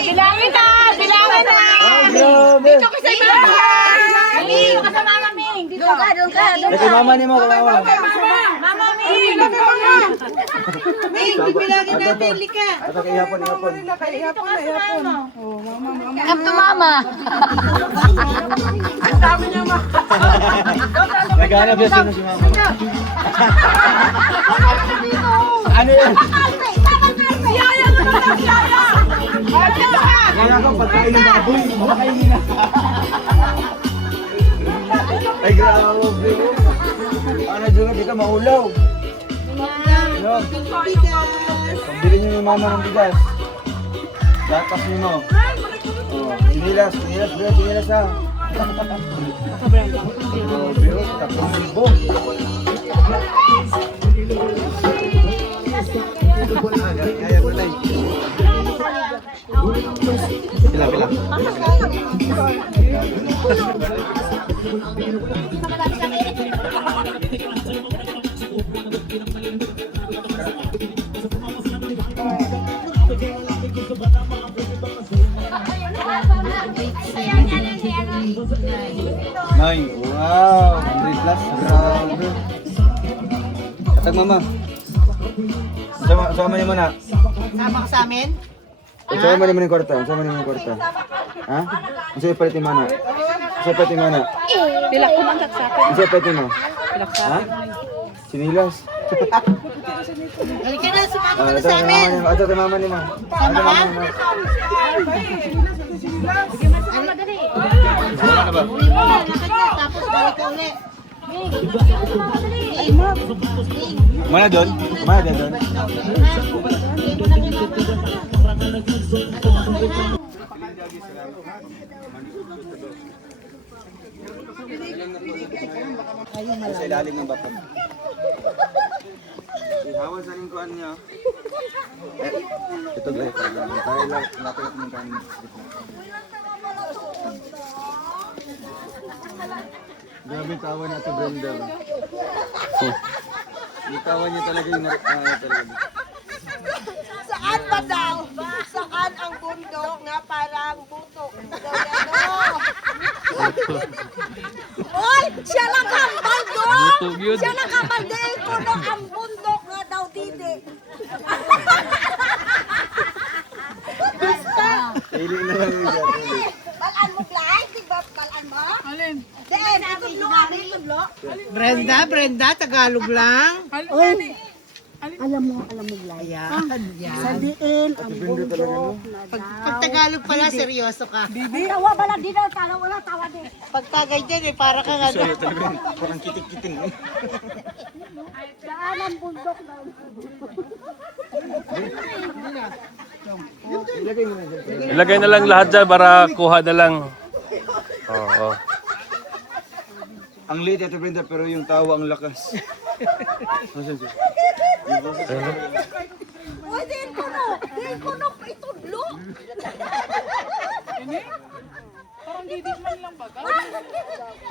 Bilangin na! Bilangin na! Grabe. Dito kasi mama! Ming! Dito ka sa mama Ming! Dito ka, doon ka, doon Ito mama ni mo, mama. Mama Ming! May, bibilangin natin, lika. Ito kay ihapon. Dito ka sa mama! Come to mama! Naghanap yan sino si mama. Ano yan? Yaya mo na lang, Yaya! Kaya kang pagkain ng baboy. Makainin na. Ay, grabe. Ano dyan, di ka maulaw. Ano? Pambili niyo yung mama ng bigas. Gatas niyo mo. Oh, sinilas ha. Oh, biro, 3,000. Kaya mo lang. Pila. Nine. Wow, 100 plus. Grabe. Atag mama. Sama niyo muna. Sama ka sa amin? Sama niyo muna yung kwarta. Ha? Ang sa'yo palit yung mana. Bilak ko lang tatsapin. Ang sa'yo palit mo. Ha? Sinilas. Halika na, sumama ka na sa amin. Ito kay mama ni mo. Sama ka? Wala na ba? Uli mo, lakad na, tapos balik ka uli. Mana doon? Sa ilalim ng batang. Ihawan sa lingkuan niya. Ito guys, tayo lang lapit ng kanin. Grabe tawa na ito Brenda. Itawa niya talaga yung talaga. Saan ba daw? Saan ang bundok na parang buto? Oy! Siya lang kambal doon! Butog yun. Siya lang kambal din ko no ang bundok nga daw didi. Basta! Hiling na lang yun. Balaan mo klay? Diba balaan mo? Alin? Diyan, itudlo nga, itudlo. Brenda, Tagalog lang. Alam mo glay. Sa diin, ang bundok. Pag Tagalog pala, seryoso ka. Tawa bala di daw, wala tawa din. Pag tagay dyan, para ka nga. Sa'yo talaga yun. Parang kitik-kiting. Saan ang bundok daw? Ilagay mo na dyan. Ilagay na lang lahat dyan para kuha na lang. Oo. Ang liit ito Brenda pero yung tawa ang lakas. Nasaan siya? Uy, din ko no, itudlo. Parang didi man lang baga.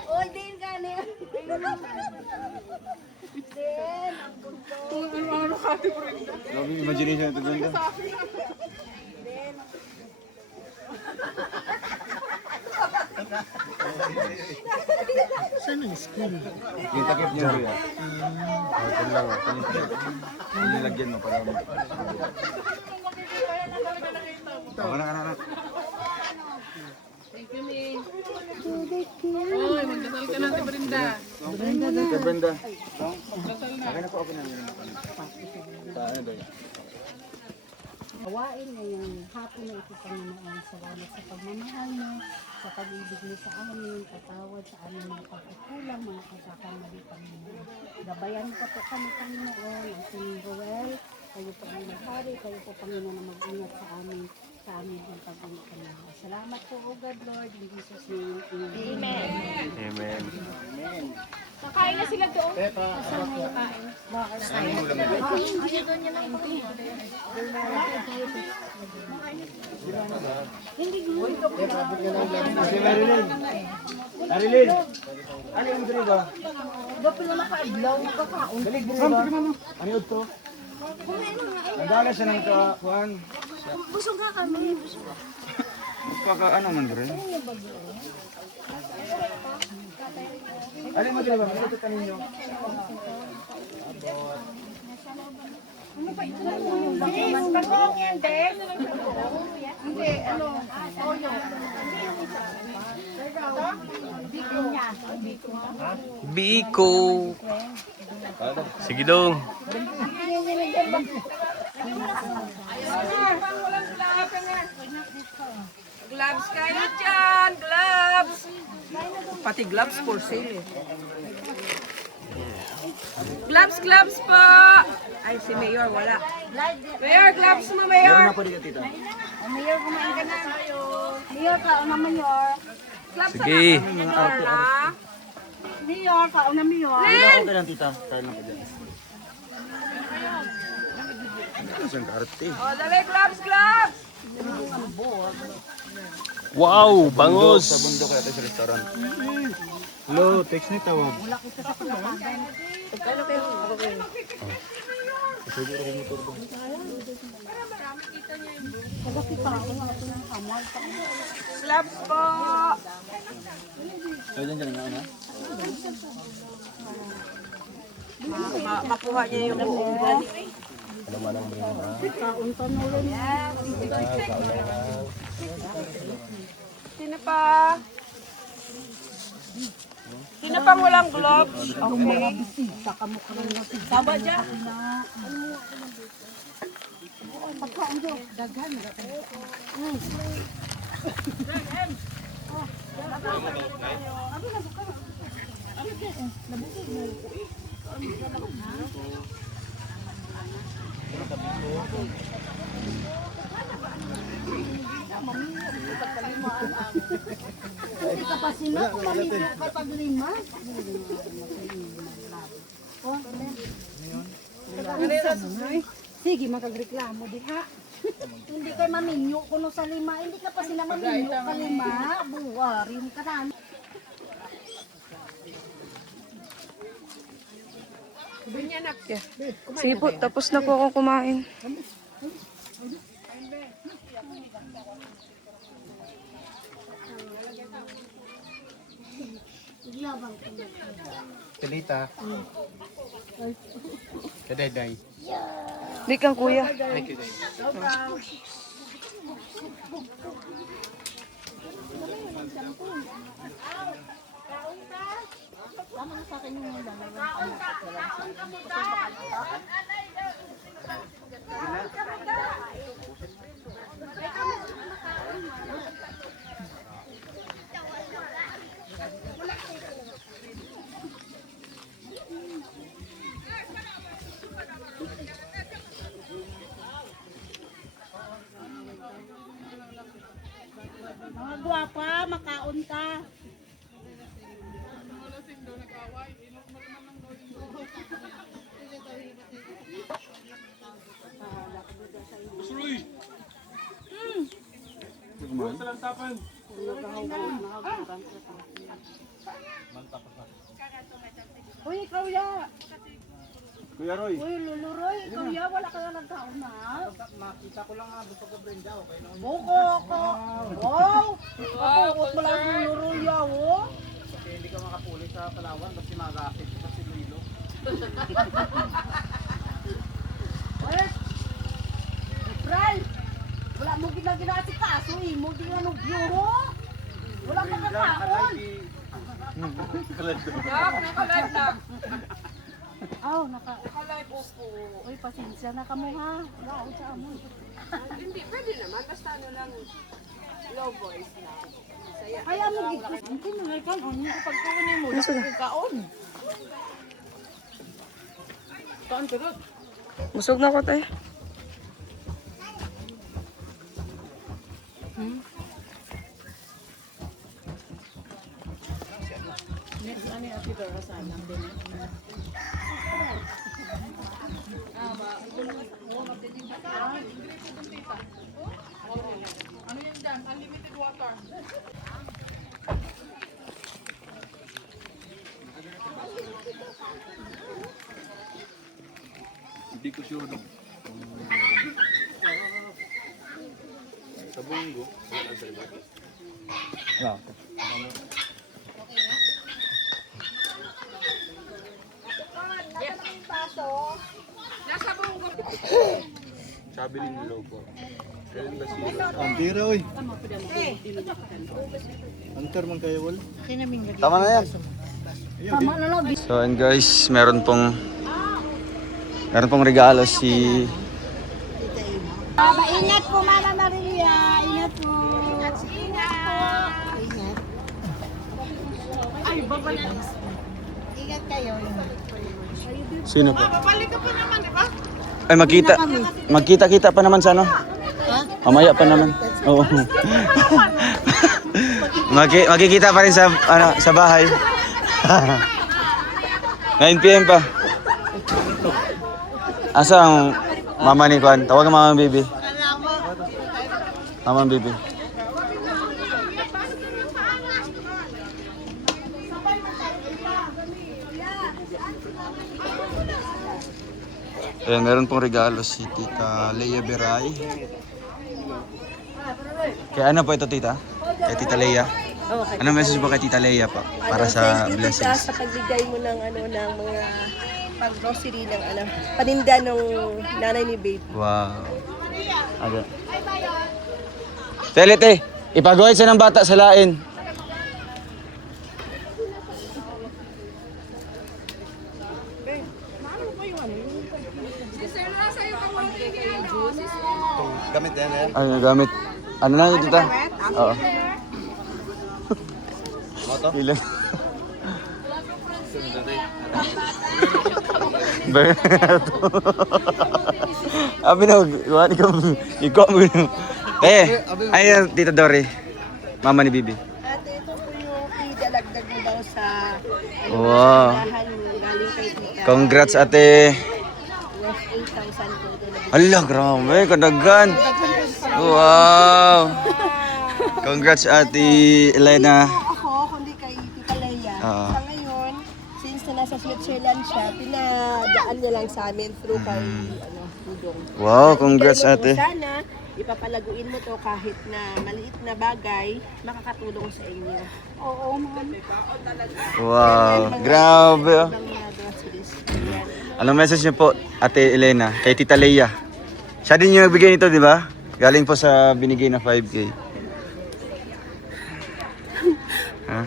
Uy, din gani. Din, ang bundok. Grabe yung imagination ito Brenda. Saan ang screen? Yung takip niya kuya. Ito lang. Yung nilagyan mo para mo. Anak. Uy, magdasal ka natin, Brenda. Kay Brenda. Okay na po. Ano ba yun? Hawain ngayong hapon na ito, Panginoon. Salamat sa pagmamahal mo, sa pag-ibig mo sa amin, patawad sa aming mga pagkukulang, mga pagkakamali, Panginoon. Gabayan mo pa po kami, Panginoon, ang Panginoon Joel. Kayo po ang naghari, kayo po, Panginoon, na mag-ingat sa amin ng pag-ingat ka namin. Salamat po, O God, Lord, in Jesus' name. Amen. Amen. Nakain na sila doon. Si Marilyn. Ano yung dito ba? Dali, dito ba? Ano yun to? Nagala siya ng kakuan. Busog nga kami. Busog. Paka ano man bre? Alin mo dito ba? Ito tanin niyo. Biko. Sige dong. Gloves kayo dyan, gloves. Pati gloves for sale eh. Gloves po. Ay, si Mayor wala. Mayor, gloves mo, Mayor. Ako dito tita. Mayor, kumain ka na. Mayor, kaon na Mayor. Sige. Mayor na. Mayor, kaon na Mayor. Okay lang tita. Kaya lang ko dyan. Ano siyang kaarte? O, dali, gloves. Wow, Sa bangos. bundok kaya tayo sa restaurant. Hello, text ni tawag. Gloves po. So dyan dyan nga ano? Makuha niya yung buong bali. Sino pa? Sino pang walang gloves? Okay. Taba dyan. Hindi ka pa sino, kumamigyo ka pag lima. Sige, magagreklamo diha. Hindi kay maminyo kuno sa lima. Hindi ka pa sila maminyo ka lima. Buwari yung kanan. Sige po, tapos na po akong kumain. Talita. Kaday-day. Di kang kuya. Thank you, Day. Mga gwapa, makaon ka. Uy, ikaw ya. Kuya Roy. Uy, luluroy, ikaw ya. Wala ka na nagkaon na. Makita ko lang nga, gusto ko Brenda, okay na. Buko ko. Wow! Kapukot mo lang luluroy ya, oh. Kasi hindi ka makapuli sa Palawan, kasi mag-aapit ka si Lilo. Eh, Fral, wala mo ginagawa si Kaso, eh. Mo ginanugyo, oh. Wala ka kakaon. Naka-live na. Aw, naka... Naka-live po. Uy, pasensya na ka mo, ha. Wala sa amoy. Hindi, pwede naman. Basta ano lang, low voice lang. Saya. Kaya mo gigit. Hindi mo nga kan, hindi ko pagkukunin mo. Dako kaon. Kaan ka doon? Busog na ko tayo. Hindi ko sure. Ang tira, oy. Antar man kayo, wal. Tama na yan. So and guys, meron pong regalo si Ingat po, Mama Maria. Ingat po. Ingat kayo. Sino po? Ay, magkita-kita pa naman sa ano? Mamaya pa naman. Oo. Magkikita pa rin sa sa bahay. 9 PM pa. Asa ang mama ni Kwan? Tawagan mama baby. Mama baby. Ayan, meron pong regalo si Tita Leia Beray. Kaya ano po ito, Tita? Kay Tita Leia? Okay. Anong message po kay Tita Leia po? Para sa Thank you, Tita, blessings. sa pagbigay mo ng ng mga pag-grocery ng paninda ng nanay ni Babe. Wow. Okay. Telete, ipagawid sa ng bata sa lain. Gamit yan, eh. Ay, nagamit. Ano na yun, Tita? Oo. Moto? Ilan? Bernardo. Abi na, ikaw mo. Ay, Tita Dory. Mama ni Bibi. At ito po yung idalagdag mo daw sa Wow. dahan galing kay Tita. Congrats, ate. Worth 8,000 po doon. Hala, grabe, kadagan. Wow. Congrats, ate Elena. Ako, kundi kay Tita Leia. Oo. Sa ngayon, since na nasa Switzerland siya, pinadaan niya lang sa amin through kay Dudong. Wow, congrats, Kaya ate. Sana, ipapalaguin mo to kahit na maliit na bagay, makakatulong sa inyo. Oo, ma'am. Wow, grabe. Oh. Ang mga groceries. Yan. Anong message niyo po, ate Elena, kay Tita Leia? Siya din yung nagbigay nito, di ba? Galing po sa binigay na 5K. Ha?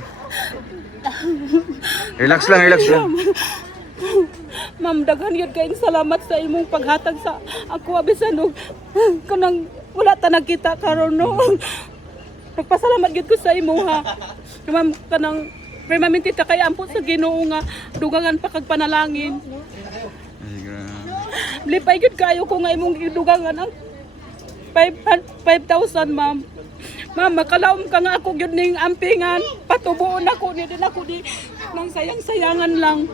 Relax lang, relax lang. Ma'am, daghan yun kayong salamat sa imong paghatag sa ako abisan og kanang wala ta nagkita karon no. Nagpasalamat gyud ko sa imo ha. Ma'am, kanang permanente ta kay ampot sa Ginoo nga dugangan pa kag panalangin. Ay, grabe. Lipay gyud kayo ko nga imong dugangan ang 5,000 ma'am. Ma'am, makalaom ka nga ako gyud ning ampingan. Patubuon ako ni din ako di nang sayang-sayangan lang.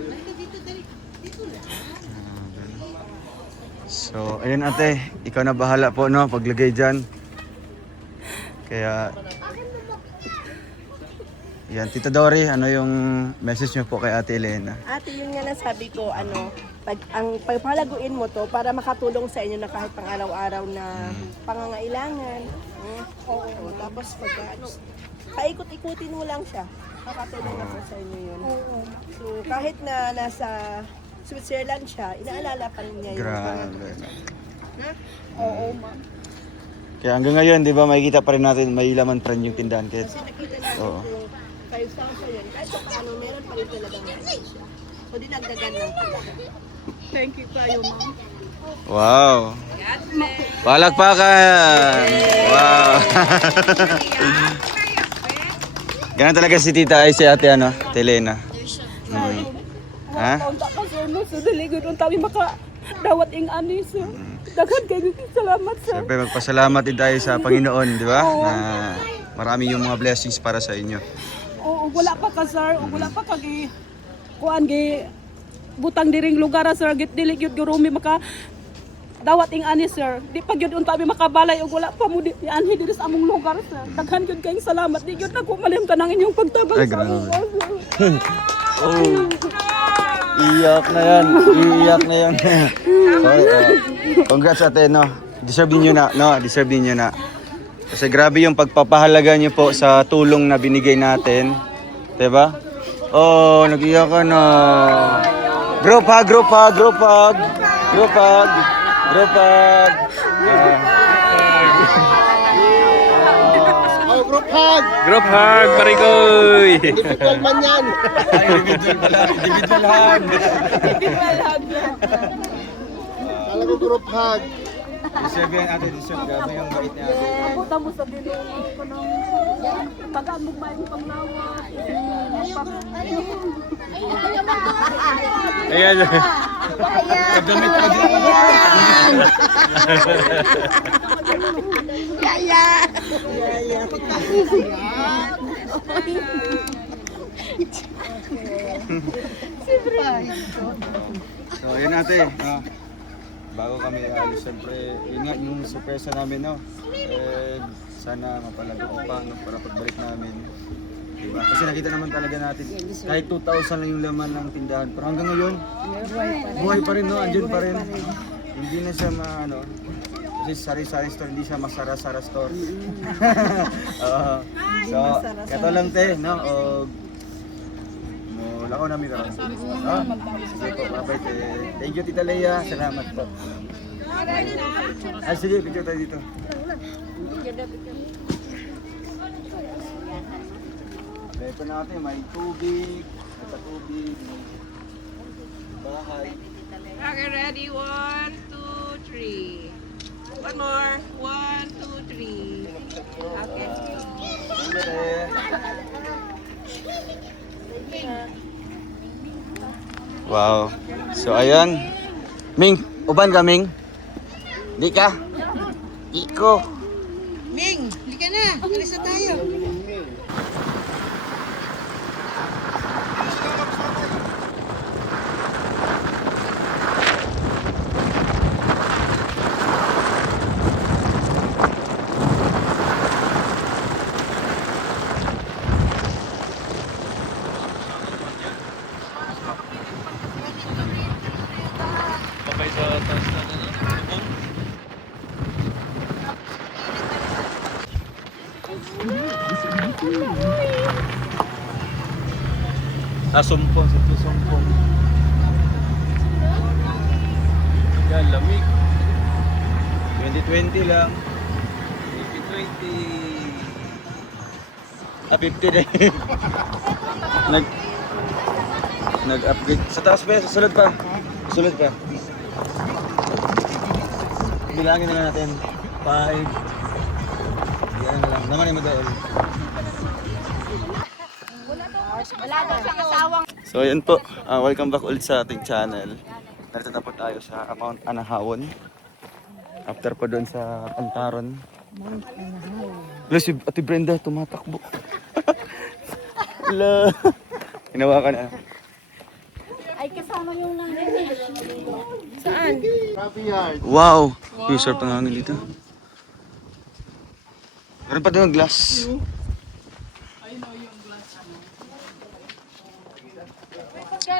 So, ayun ate, ikaw na bahala po no, paglagay dyan. Kaya, yan, Tita Dory, ano yung message niyo po kay Ate Elena? Ate, yun nga nasabi ko, ang pagpalaguin mo to para makatulong sa inyo na kahit pang araw-araw na pangangailangan. Oo. Tapos paikot-ikutin mo lang siya. Makatulong na po sa inyo yun. So, kahit na nasa Switzerland siya, inaalala pa rin niya yun. Grabe. Oo, ma'am. Kaya hanggang ngayon, di ba, makikita pa rin natin, may laman pa rin yung tindahan. Kaya, Kasi nakita natin Oo. kung 5,000 yun. Kahit sa paano, meron pa rin talagang meron siya. So, dinagdagan lang talaga. Thank you kayo, ma'am. wow! Palakpakan! Wow! Ganun talaga si Tita ay si Ate ano, Ate Elena. Ha? Taon ka sir no, so daligod ang tabi maka dawat ing ani sir. Daghan kayo salamat sir. Siyempre, magpasalamat din tayo sa Panginoon, di ba? Na marami yung mga blessings para sa inyo. Oo, wala pa ka sir, wala pa ka gi kuan gi butang diring lugar sir, git dili gyud gurumi maka dawat ing ani sir. Di pa gyud unta mi makabalay og wala pa mo di anhi diri sa among lugar sir. Daghan gyud kayong salamat. Di gyud nako malim kanang inyong pagtabang Ay, sa grabe. among sir. Oh. Iyak na yan. Iyak na yan. Sorry. Congrats ate, no? Deserve niyo na. No, deserve niyo na. Kasi grabe yung pagpapahalaga niyo po sa tulong na binigay natin. 'Di ba? Oh, nag-iyak ka na. Group hug, group hug, group hug. Group hug. Group hug. Oh, group hug! Group hug, Marikoy! Individual man yan. Individual hug. Alam mo, group hug. Deserve yan ate, deserve. Grabe yung bait niya ate. Puta mo sa dinungan ko ng pag-amog ba yung panglawat. Ayan. Kadamit pa din. So, ayun ate. Bago kami alis, siyempre, yun nga yung surpresa namin, no? Sana mapalago ko pa, no? Para pagbalik namin. Diba? Kasi nakita naman talaga natin, kahit 2,000 lang yung laman ng tindahan, pero hanggang ngayon, buhay pa rin, no? Andyan pa rin. Hindi na siya ano, kasi sari-sari store, hindi siya masara-sara store. So, ito lang te, no? Lako namin karon. Sige po, bye-bye te. Thank you Tita Leia, salamat po. Ay sige, picture tayo dito. Ito natin, may tubig, may patubig, may bahay. Okay, ready? 1, 2, 3. One more. 1, 2, 3. Okay. Wow. So ayan. Ming, uban ka Ming? Di ka? Iko. Ming, hindi ka na. Alis na tayo. Babay sa taas na Sumpong, sa sumpong. Yan, lamig. 2020 lang. 2020. 50 din. Nag-upgrade. Sa taas pa, sa sulod pa. Sulod pa. Bilangin na lang natin. 5. Yan na lang. Naman yung mag-aol. So yun po, welcome back ulit sa ating channel. Narito na po tayo sa Mount Anahawon. After po doon sa Pantaron. Wala si Ate Brenda tumatakbo. Wala. Hinawa ka na. Ay, kasama yung nanay. Saan? Grabe yan. Wow! Yung sarap ng hangin dito. Meron pa doon glass.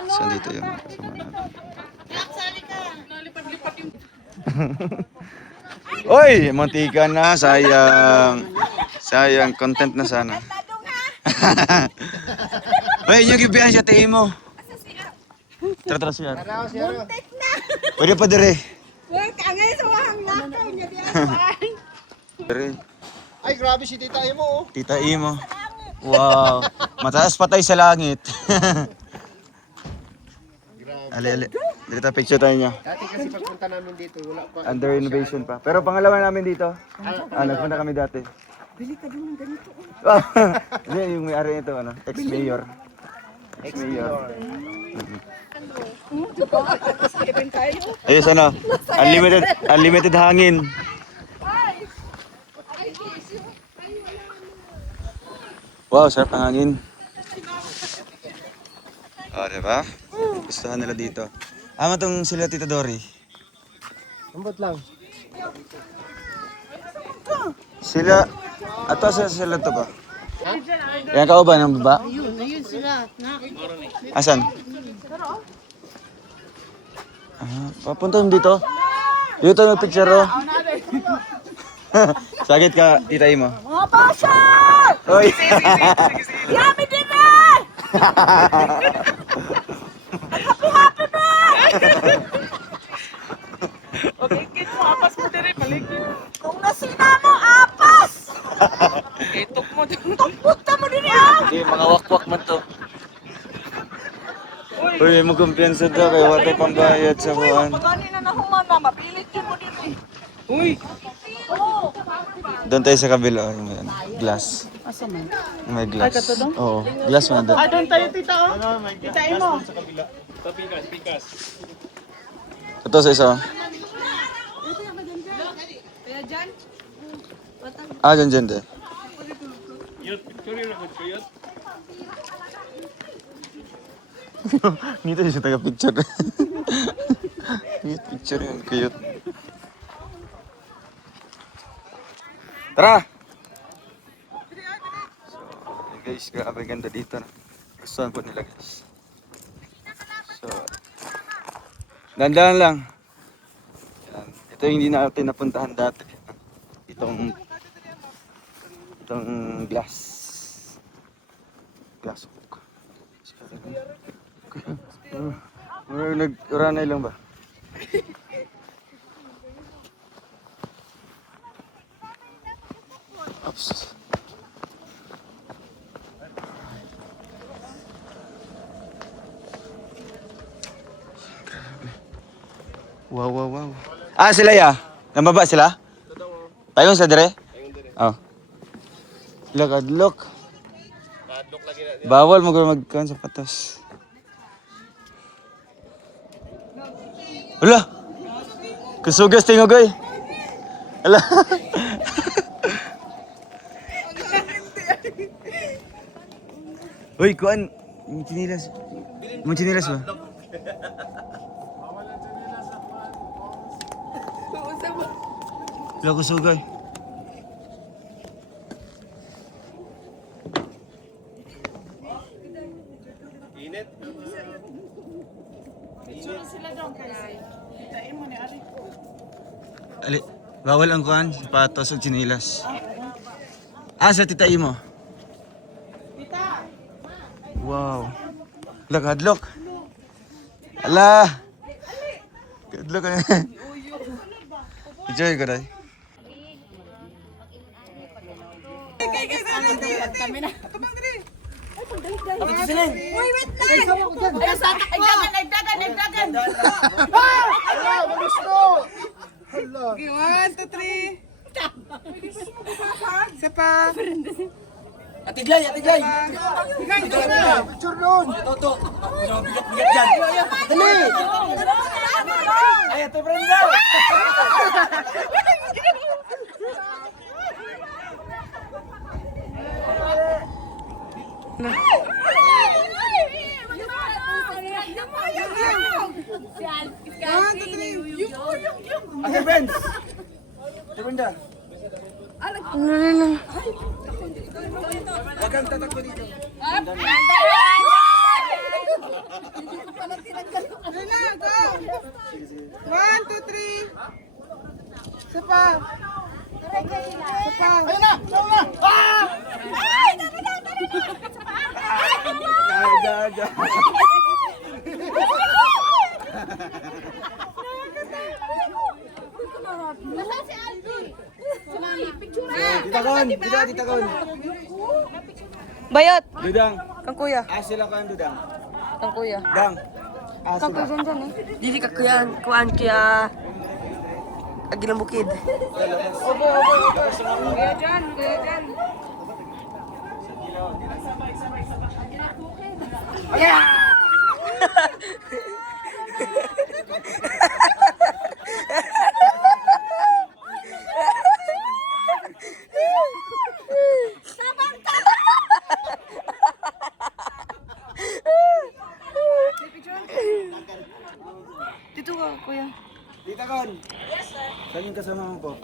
Saan dito yung kasama natin? Oy! Mantika na. Sayang. Sayang. Content na sana. Oy, yung gibihan siya tayo mo. Tara siya. Pwede pa dire. Wag ka ngayon sa wahang lakaw niya diyan. Dire. Ay, grabe si Tita Imo, oh. Tita Imo. Wow. Mataas pa tayo sa langit. Ali. Dito picture tayo niya. Dati kasi pagpunta namin dito, wala pa. Under renovation pa. Pero pangalawa namin dito. Nagpunta kami dati. Bili ka din ng ganito. Hindi, yung may-ari nito, ex-mayor. Ex-mayor. Ayos, unlimited hangin. Wow, sarap ang hangin. Diba? Gustuhan nila dito. Ama tong sila Tita Dory. Ambot lang. Sila, ato sila to ba? Yan ka ba ng baba? Ayun sila. Asan? Papunta dito. Dito na picture oh. Sakit ka, tita mo. Mga basa! Oy. Yami din na! Happy na! Paligid mo, apas mo dire, paligid. Kung nasina mo, apas! Itok mo din. Punta mo din yan! Hindi, mga wakwak man to. Uy, mo kumpiyansa daw kay wala pambayad sa kuan. Pagani na nahumana, mapilit yun mo din eh. Uy! Doon tayo sa kabila, oh, may glass. Asa man? May glass. Oo, glass man doon. Doon tayo, tita, oh. Tita, mo. Pikas. Ito sa isa. Ah, dyan, de. Yun, picture na ko yun. Nito yung taga-picture. Picture yun, cute. Tara! So, guys, grabe ganda dito na. Gustuhan ko nila guys. So, dandahan lang. Yan. Ito yung hindi natin napuntahan dati. Itong glass. Glass hook. Nag-uranay lang ba? Oops. Wow, wow, wow. Ah, sila ya? Nambaba sila? Payong sa dire? Oh. Sila kadlok. Bawal mo magkan sa patas. Wala. Kusugas tingog oy. Wala. Uy, kuan. Yung chinilas. Yung chinilas ba? Wala kusugay. Ali, bawal ang kuan, sapatos ug chinilas. Ah, sa tita mo. Tita. Wow. Look, hadlok. Ala. Hadlok ka na. Enjoy ko dai. Uy, wait lang! Ay, sa nagdagan! Okay, 1, 2, 3. Isa pa. Atiglay! Picture doon! Toto! Bigat dyan! Dali! Ay, ito Brenda! Okay, friends! Ito Brenda! Huwag kang tatakbo dito. Luna, go! 1, 2, 3. Isa pa. Isa pa. Ayun na! Ah! Tita Kon! Bayot! Dudang. Kang kuya. Ah, sila kan dudang. Kang kuya. Dang. Ah, Kang sila. kuya dyan eh. Dili ka kuan kaya Agilang Bukid. Kuya dyan. Dito ka, kuya. Tita Kon. Yes, sir. Saan yung kasama mo po?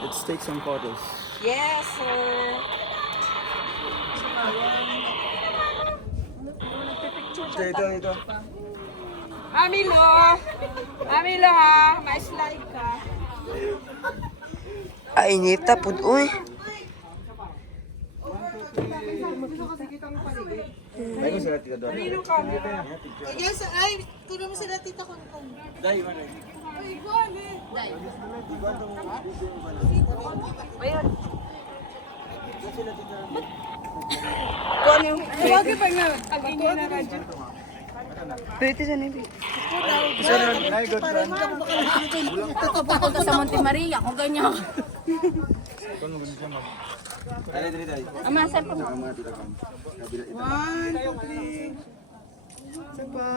Let's take some photos. Yes, sir. Ito. Amilo ha. Ma-slide ka. Ay, inita po. Uy. Ay, kung sila tita doon. Yes, ay, tuloy mo sila tita ko. Dahil, man. Huwag pa nga. Ang ingay na radyo. Papunta sa Monte Maria, kung ganyan. Dali, dali, dali. Amasan po. Ang mga tita ko. Kabila ito. 1, 2, 3. Isa pa.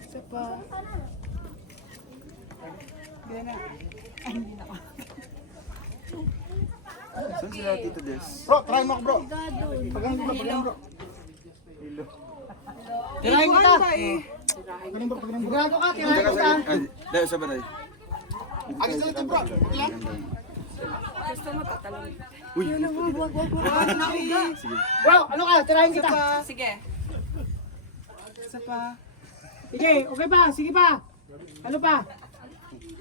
Isa pa. Yan na. Ay, hindi na ako. Saan sila tito Des? Bro, try mo ako bro. Pagang bro. Tirahin kita. Pagaling bro. Grado ka, tirahin kita. Dahil, sa balay. Agis na ito bro. Ilan? Uy, Bro, ano ka? Tirahin kita. Sige. Isa pa. Sige, okay pa. Sige pa. Ano pa?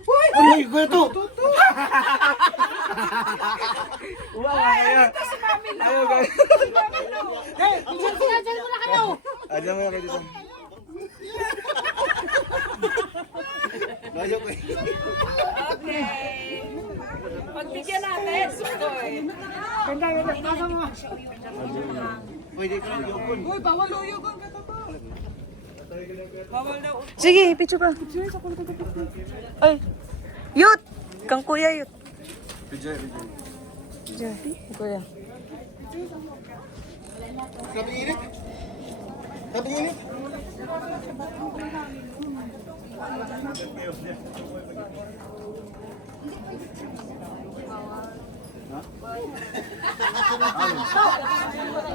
Uy, kuya to. Ito si Mami Lo. Hey, dyan mo na kayo. Adyan mo na kayo dito. Layo ko eh. Okay. Pagbigyan natin. Sukoy. Ganda. Pasa mo. Pwede ko lang yung Uy, bawal uyugon ka to ba? Bawal na Sige, picture pa. Ay. Yut! Kang kuya yut. Pidjay. Kuya. Sabi init. Sabi init.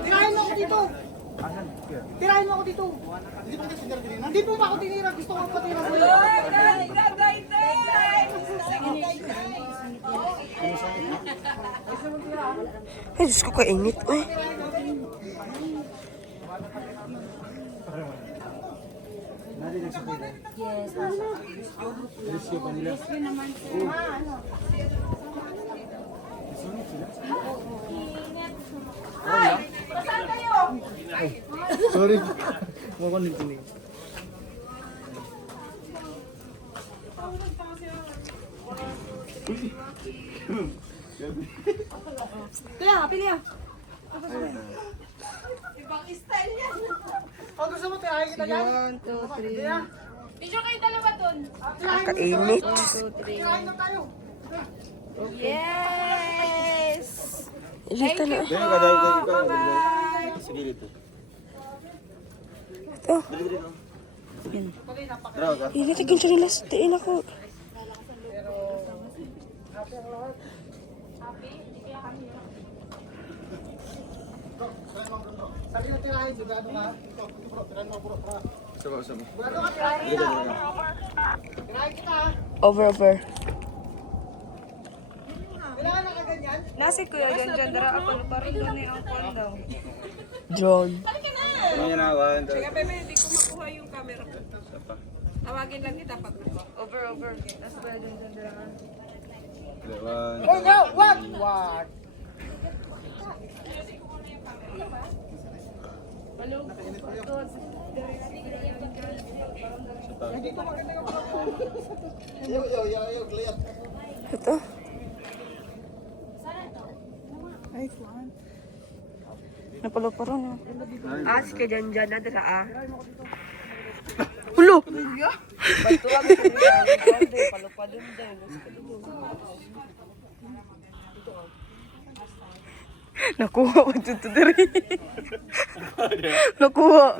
Tirahin mo ako dito. Tirahin mo ako dito. Hindi po ba ako tinira? Gusto ko patira sa iyo. Ay, Diyos ko, kainit. Uy. Sorry. Ako nito ni. Kaya, pili ah. Ako gusto mo tirahin kita dyan? 1, 2, 3. Picture kayo dalawa dun. Kainit. 2, 3. Tirahin na tayo. Yes! Ilita na. Dahil ka, dahil ka. Bye-bye. Sige dito. Oh. Dali dito. Tara ka. Ilita yung chanilas. Tiin ako. Sabi na tirahin, sigado ka. Ito, bro, tirahin mo bro. Sama. Sigado ka, tirahin kita. Tirahin kita. Over. Kailangan na kaganyan. Nasi kuya dyan, dara ako luparin doon eh, ang phone daw. John. Ano yan na? 1, 2, Kaya bebe, hindi ko makuha yung camera ko. Tawagin lang kita pag over. Tapos kuya dyan, dara. 1. Oh no, what? Ito. Ay, kuhan. Napalo-paro na. Sige dyan, na dara ah. Ulo! Batuwa mo sa mga palupadun din. Nakuha ko dito diri. Nakuha.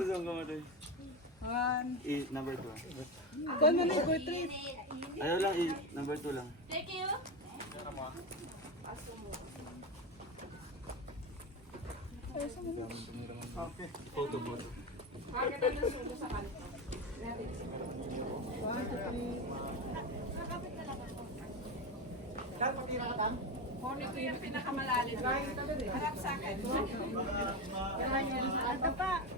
Number 2. Kung ano number 3? Ayaw lang, number 2 lang. Kung ito yung pinakamalalim. Harap sa akin.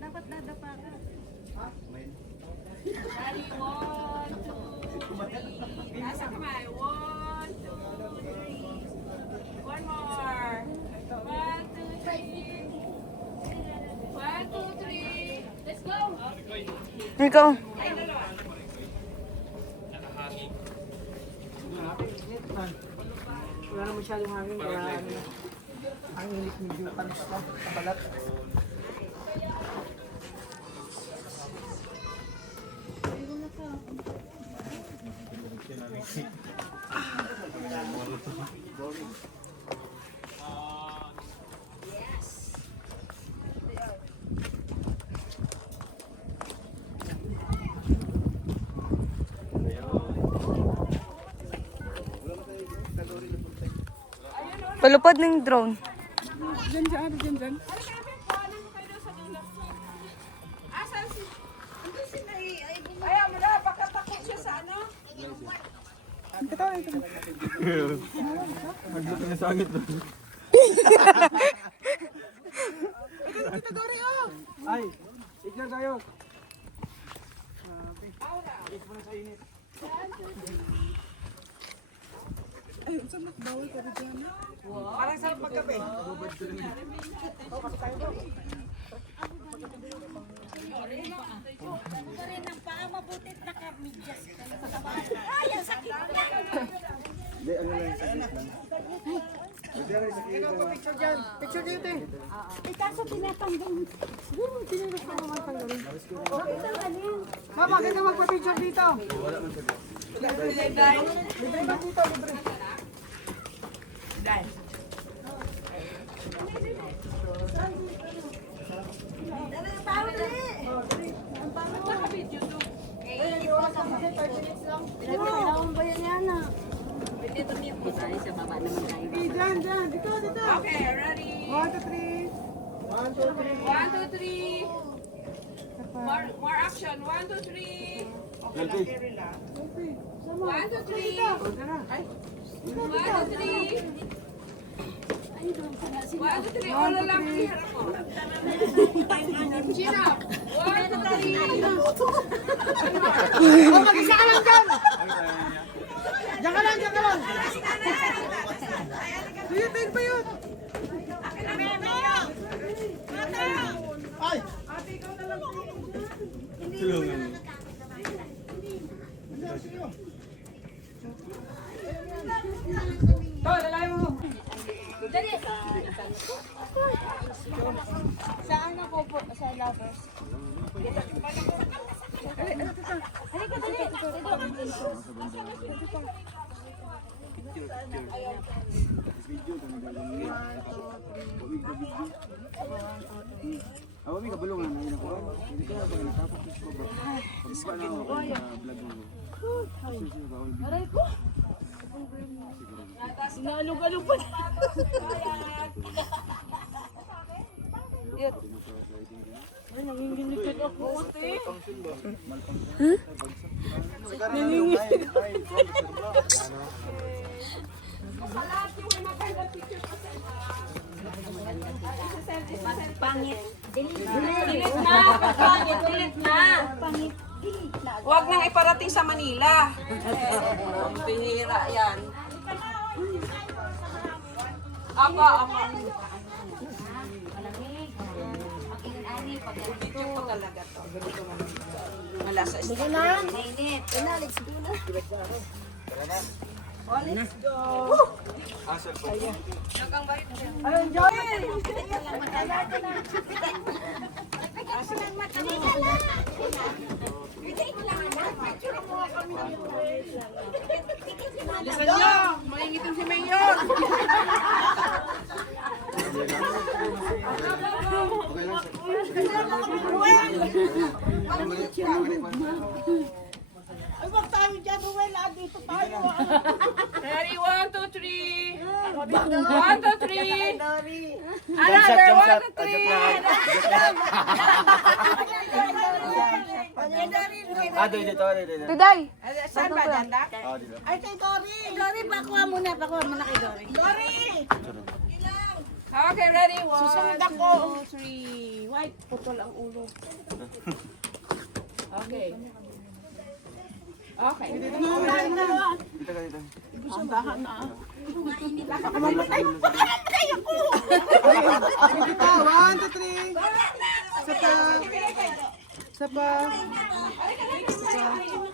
Dapat dadapa ka. Ready, 1, 2, 3. Nasa kamay. 1, 2, 3. Ikaw. Wala na masyadong hangin, kaya ano, ang init medyo panis na, kabalat. Palupad ng drone. Ayaw mo na, baka takot siya sa ano? Ay, tignan tayo. Parang sarap magkape. Picture dito eh. Kaso tinatanggal. Siguro tinatanggal ko naman tanggalin. Mama, kita magpa-picture dito. Kailangan ba yan yan ah? Dyan. Dito. Okay, ready? 1, 2, 3. 1, 2, 3. More action. 1, 2, 3. Okay lang, carry lang. 1, 2, 3. 1, 2, 3. 1, 2, 3. All lang ang hirap mo. Chin up. 1, 2, 3. Oh, mag-isa ka lang dyan! Diyan ka lang! Big ba yun? Ay! Saan ako po? Sa lovers. Halika, dali. Awa mi kabulungan na ina ko. Hindi ka ba natapos ko ba? Pagba na ako vlog mo. Aray ko. Inaalog-alog pa. Ay, nanginginig ako. Pangit. Dilit na. Pangit. Huwag nang iparating sa Manila. Bihira yan. Apa. Picture ko talaga to. Malasa. Sige na. Mainit. Ina, let's go na. Oh, let's go. Ayun, Joy! Listen nyo, maingitin si Mayor. Ay, wag tayo dyan, Ruel. Dito tayo. Ready, 1, 2, 3. 1, 2, 3. Another 1, 2, 3. Tuday. Saan ba, Danda? Ay, kay Dory. Dory, bakuha muna kay Dory. Dory! Okay, ready, 1, Susunod ako. 2, 3. White, putol ang ulo. Okay. Okay. One, two, three. Sa Isa pa.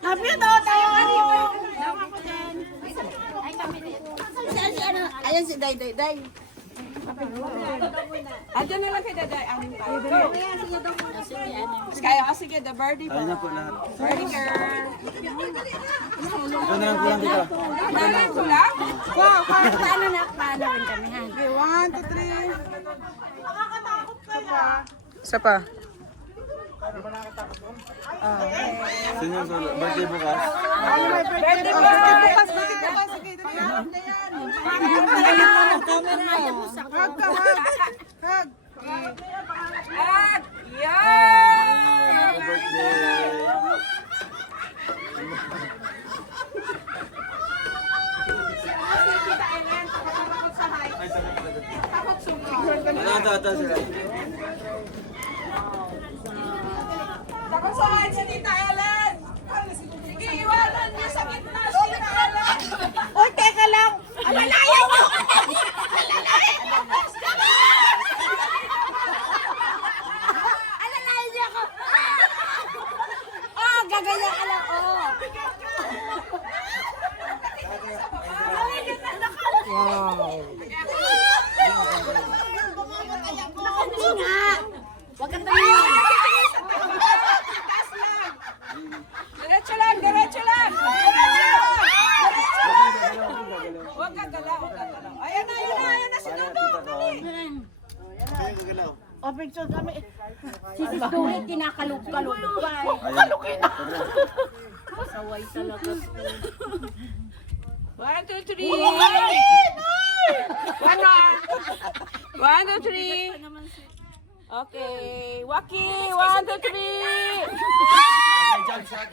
Happy to tayo! Ayan si Day. Andiyan na lang kay Daday. Go. Kaya, sige, the birdie pa. Ayun na po lahat. Birdie girl. Ito na lang kulang dito. Dali ko lang. Wow, Paano rin kami, ha? okay, 1, 2, 3. Nakakatakot kaya. Isa pa. Sino sa birthday bukas? Birthday bukas. Sige, dali. Hug ka, hug. Hug. Hug. Yeah! Happy birthday! Ito sila. Takot saan si Tita Ellen? Sige, iwanan niyo sa gitna si Tita Ellen. Uy, teka lang! Alalayan mo! Alalayan niya ako! Oh, gagaya ka lang, oh! Hindi nga! Huwag kang tumingin! Diretso lang, diretso lang. Huwag ka galaw, huwag ka galaw. Ayan na si Dudong. Dali. O, picture kami. Si Sis Duri, kinakalog-kalog pa. Saway talaga. 1, 2, 3. 1, 2, 3. Okay. Waki, 1, 2, 3. Jump shot.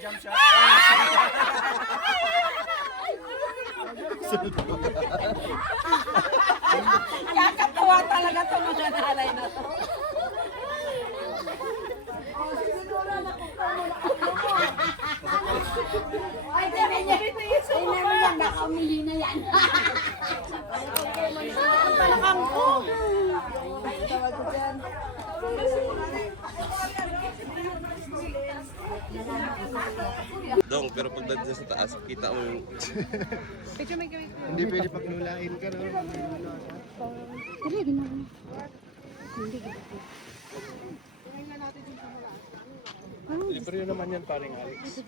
Kakatawa talaga ito mga nanay na to. Ay, dami niya. Ay, namin yan. Baka umili na yan. Ang palakang ko! Dong, pero pagdating sa taas, kita mo yung... Hindi pwede pagnulain ka, no? Libre naman yan, paring Alex.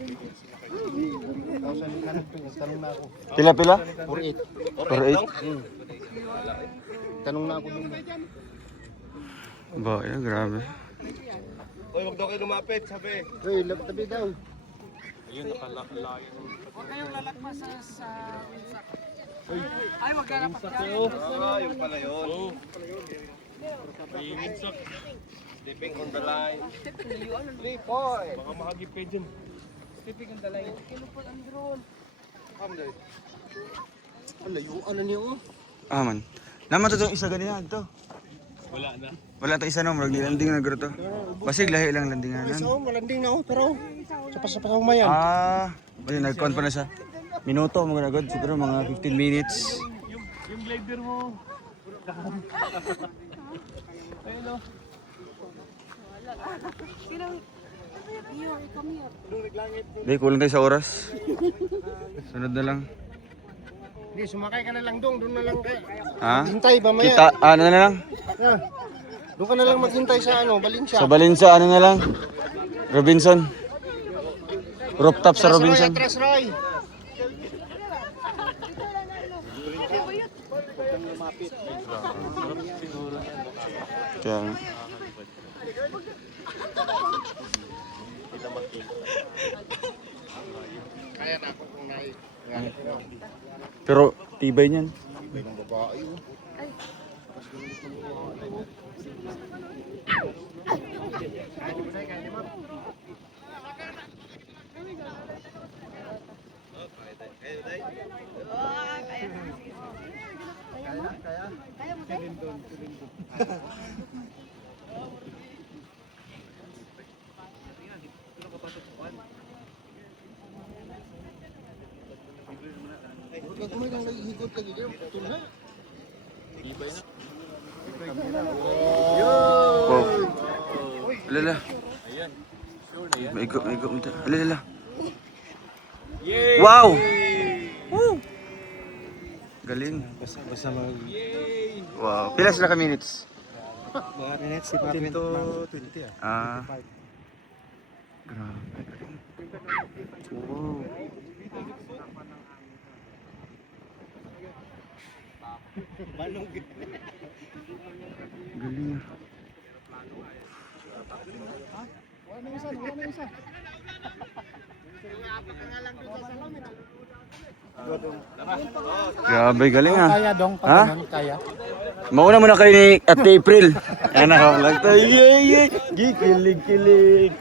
Tanong na ako. Pila? 48. 48? Tanong na ako dun. Ba, ya, grabe. Uy, wag daw kayo lumapit, sabi. Uy, tabi daw. Ayun, nakalakalayan. Huwag kayong lalakpas sa... Ay, wag ka lapas dyan. Yung pala yun. May winsak. Sleeping on the line. Sleep, boy. Baka mahagipin dyan. Sleeping on the line. Ang layuan na niyo. Ah, man. Naman to itong isa ganihan to. Wala na. Wala to isa no, marag landing na garo to. Basig lahi lang landinganan. Malanding na ako, pero sa mayan. Ah, ayun, nag-count pa na siya. Minuto, mga nagod. Siguro mga 15 minutes. Yung glider mo. Ayun o. Di, kulang tayo sa oras. Sunod na lang. Hindi, sumakay ka na lang doon na lang kayo. Ha? Hintay ba maya? Kita, ano na lang? Yeah. Doon ka na lang maghintay sa Valencia. Sa Valencia, ano na lang? Robinson. Rooftop sa Robinson. Atras Roy. Kaya, Kaya na ako kung nai. pero tibay niyan. May ng babae. Huwag mo lang naghihigot lagi kayo. Tulha. Oh. Lala. Ayan. Sure na yan. Maigo. Alala. Wow! Woo! Galing. Basta mag... Wow. Pila sila ka minutes? Mga minutes, 15 to 20 Ah. Grabe. Wow. Galing. Grabe, galing ah. Kaya dong, Ha? kaya. Mauna muna kayo ni Ate April. Anak ako lang to. Yay! Kilig.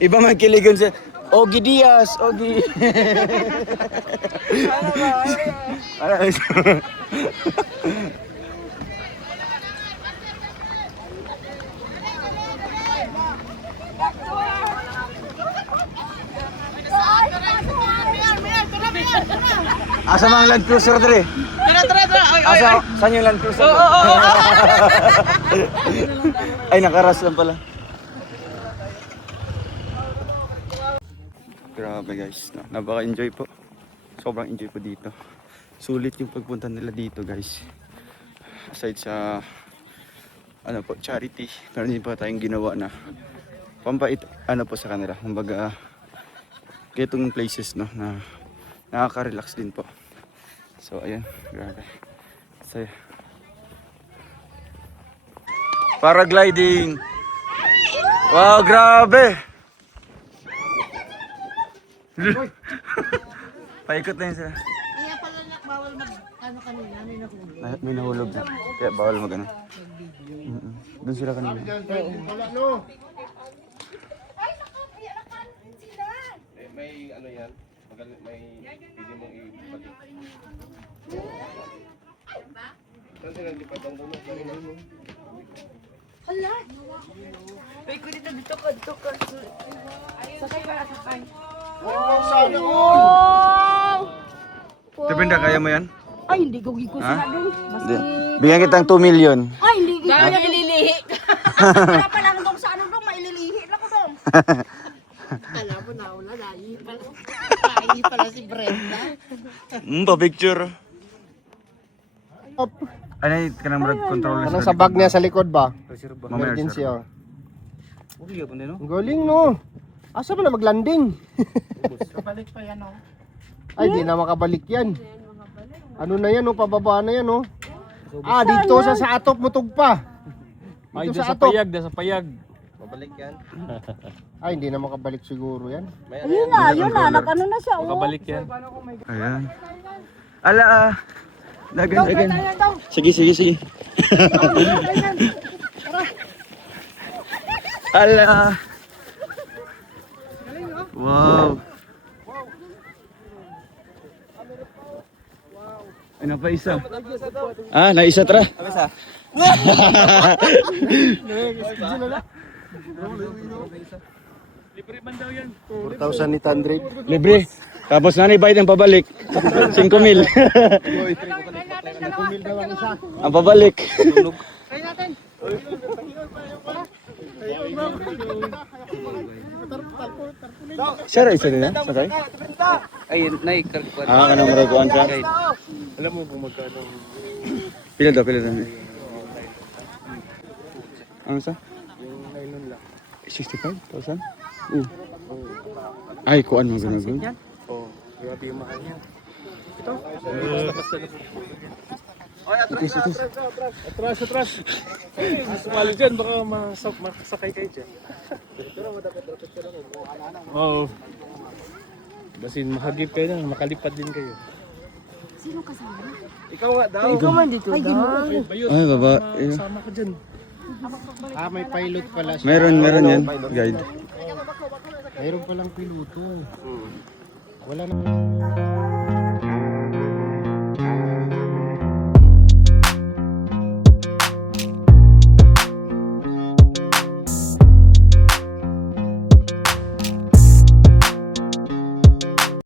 Iba man kiligon siya. Ogie Diaz, Ogie. Para ba? Asa mang Land Cruiser dre? Asa, saan yung Land Cruiser? Ay, nakaras lang pala. Grabe guys, napaka-enjoy po. Sobrang enjoy po dito. Sulit yung pagpunta nila dito guys. Aside sa ano po, charity, meron din pa tayong ginawa na pampait ano po sa kanila. Kumbaga, getong places no na nakaka-relax din po. So ayan, grabe. Saya. Paragliding. Wow, grabe. Paikot na yun sila. Kaya pala bawal mag, ano kanina, may nahulog. May nahulog na. Kaya bawal mag ano. Doon sila kanina. Wala no. May ano yan, may pwede mong ipatid. Saan sila lipatan doon? Depende, kaya mo yan? Ay, hindi ko giko Ha? sila dun. Hindi. Bigyan kitang 2 million. Ay, hindi giko. Dami yung ililihi. Wala pa lang dong sa ano dong, maililihi lang ko dong. Alam mo na, wala, lahi pala. Lahi pala si Brenda. Pa-picture. Ano yung kanang marag control Ano sa bag niya sa likod ba? Mamaya, Emergency sir. oh. Ang galing no. Asa mo na maglanding? Kabalik pa yan oh. Ay, di na makabalik yan. Ano na yan, oh, pababa na yan, oh. Ah, dito sa atop mo tugpa. Dito sa atop. sa payag. Babalik yan. Ay, hindi na makabalik siguro yan. Yun na, nag-ano na siya oh. Makabalik yan. Ayan. Ala dagan. Sige. Ala. Wow. Ano pa isa? Ah, naisa tra. Apa isa? 4,800. Libre. Tapos nanay bayad ang pabalik. 5,000. Ang pabalik. Sir, isa din yan? Sakay? Ay, naikarkuan. Ah, kanang maraguan siya. Alam mo kung magkano? Pila daw. Ano sa? 65,000? Ay, kuan mo ganagon? Oo, grabe yung mahal niya. Ito? Basta na. Atras. Sumali dyan, baka masakay kayo dyan. Oo. Basin mahagip kayo na, makalipad din kayo. Sino kasama? Ikaw nga daw. Ikaw man dito. Ay, ginawa. Ay, baba. Sama ka dyan. Ah, may pilot pala siya. Meron yan. Guide. Mayroon palang piloto. Wala na.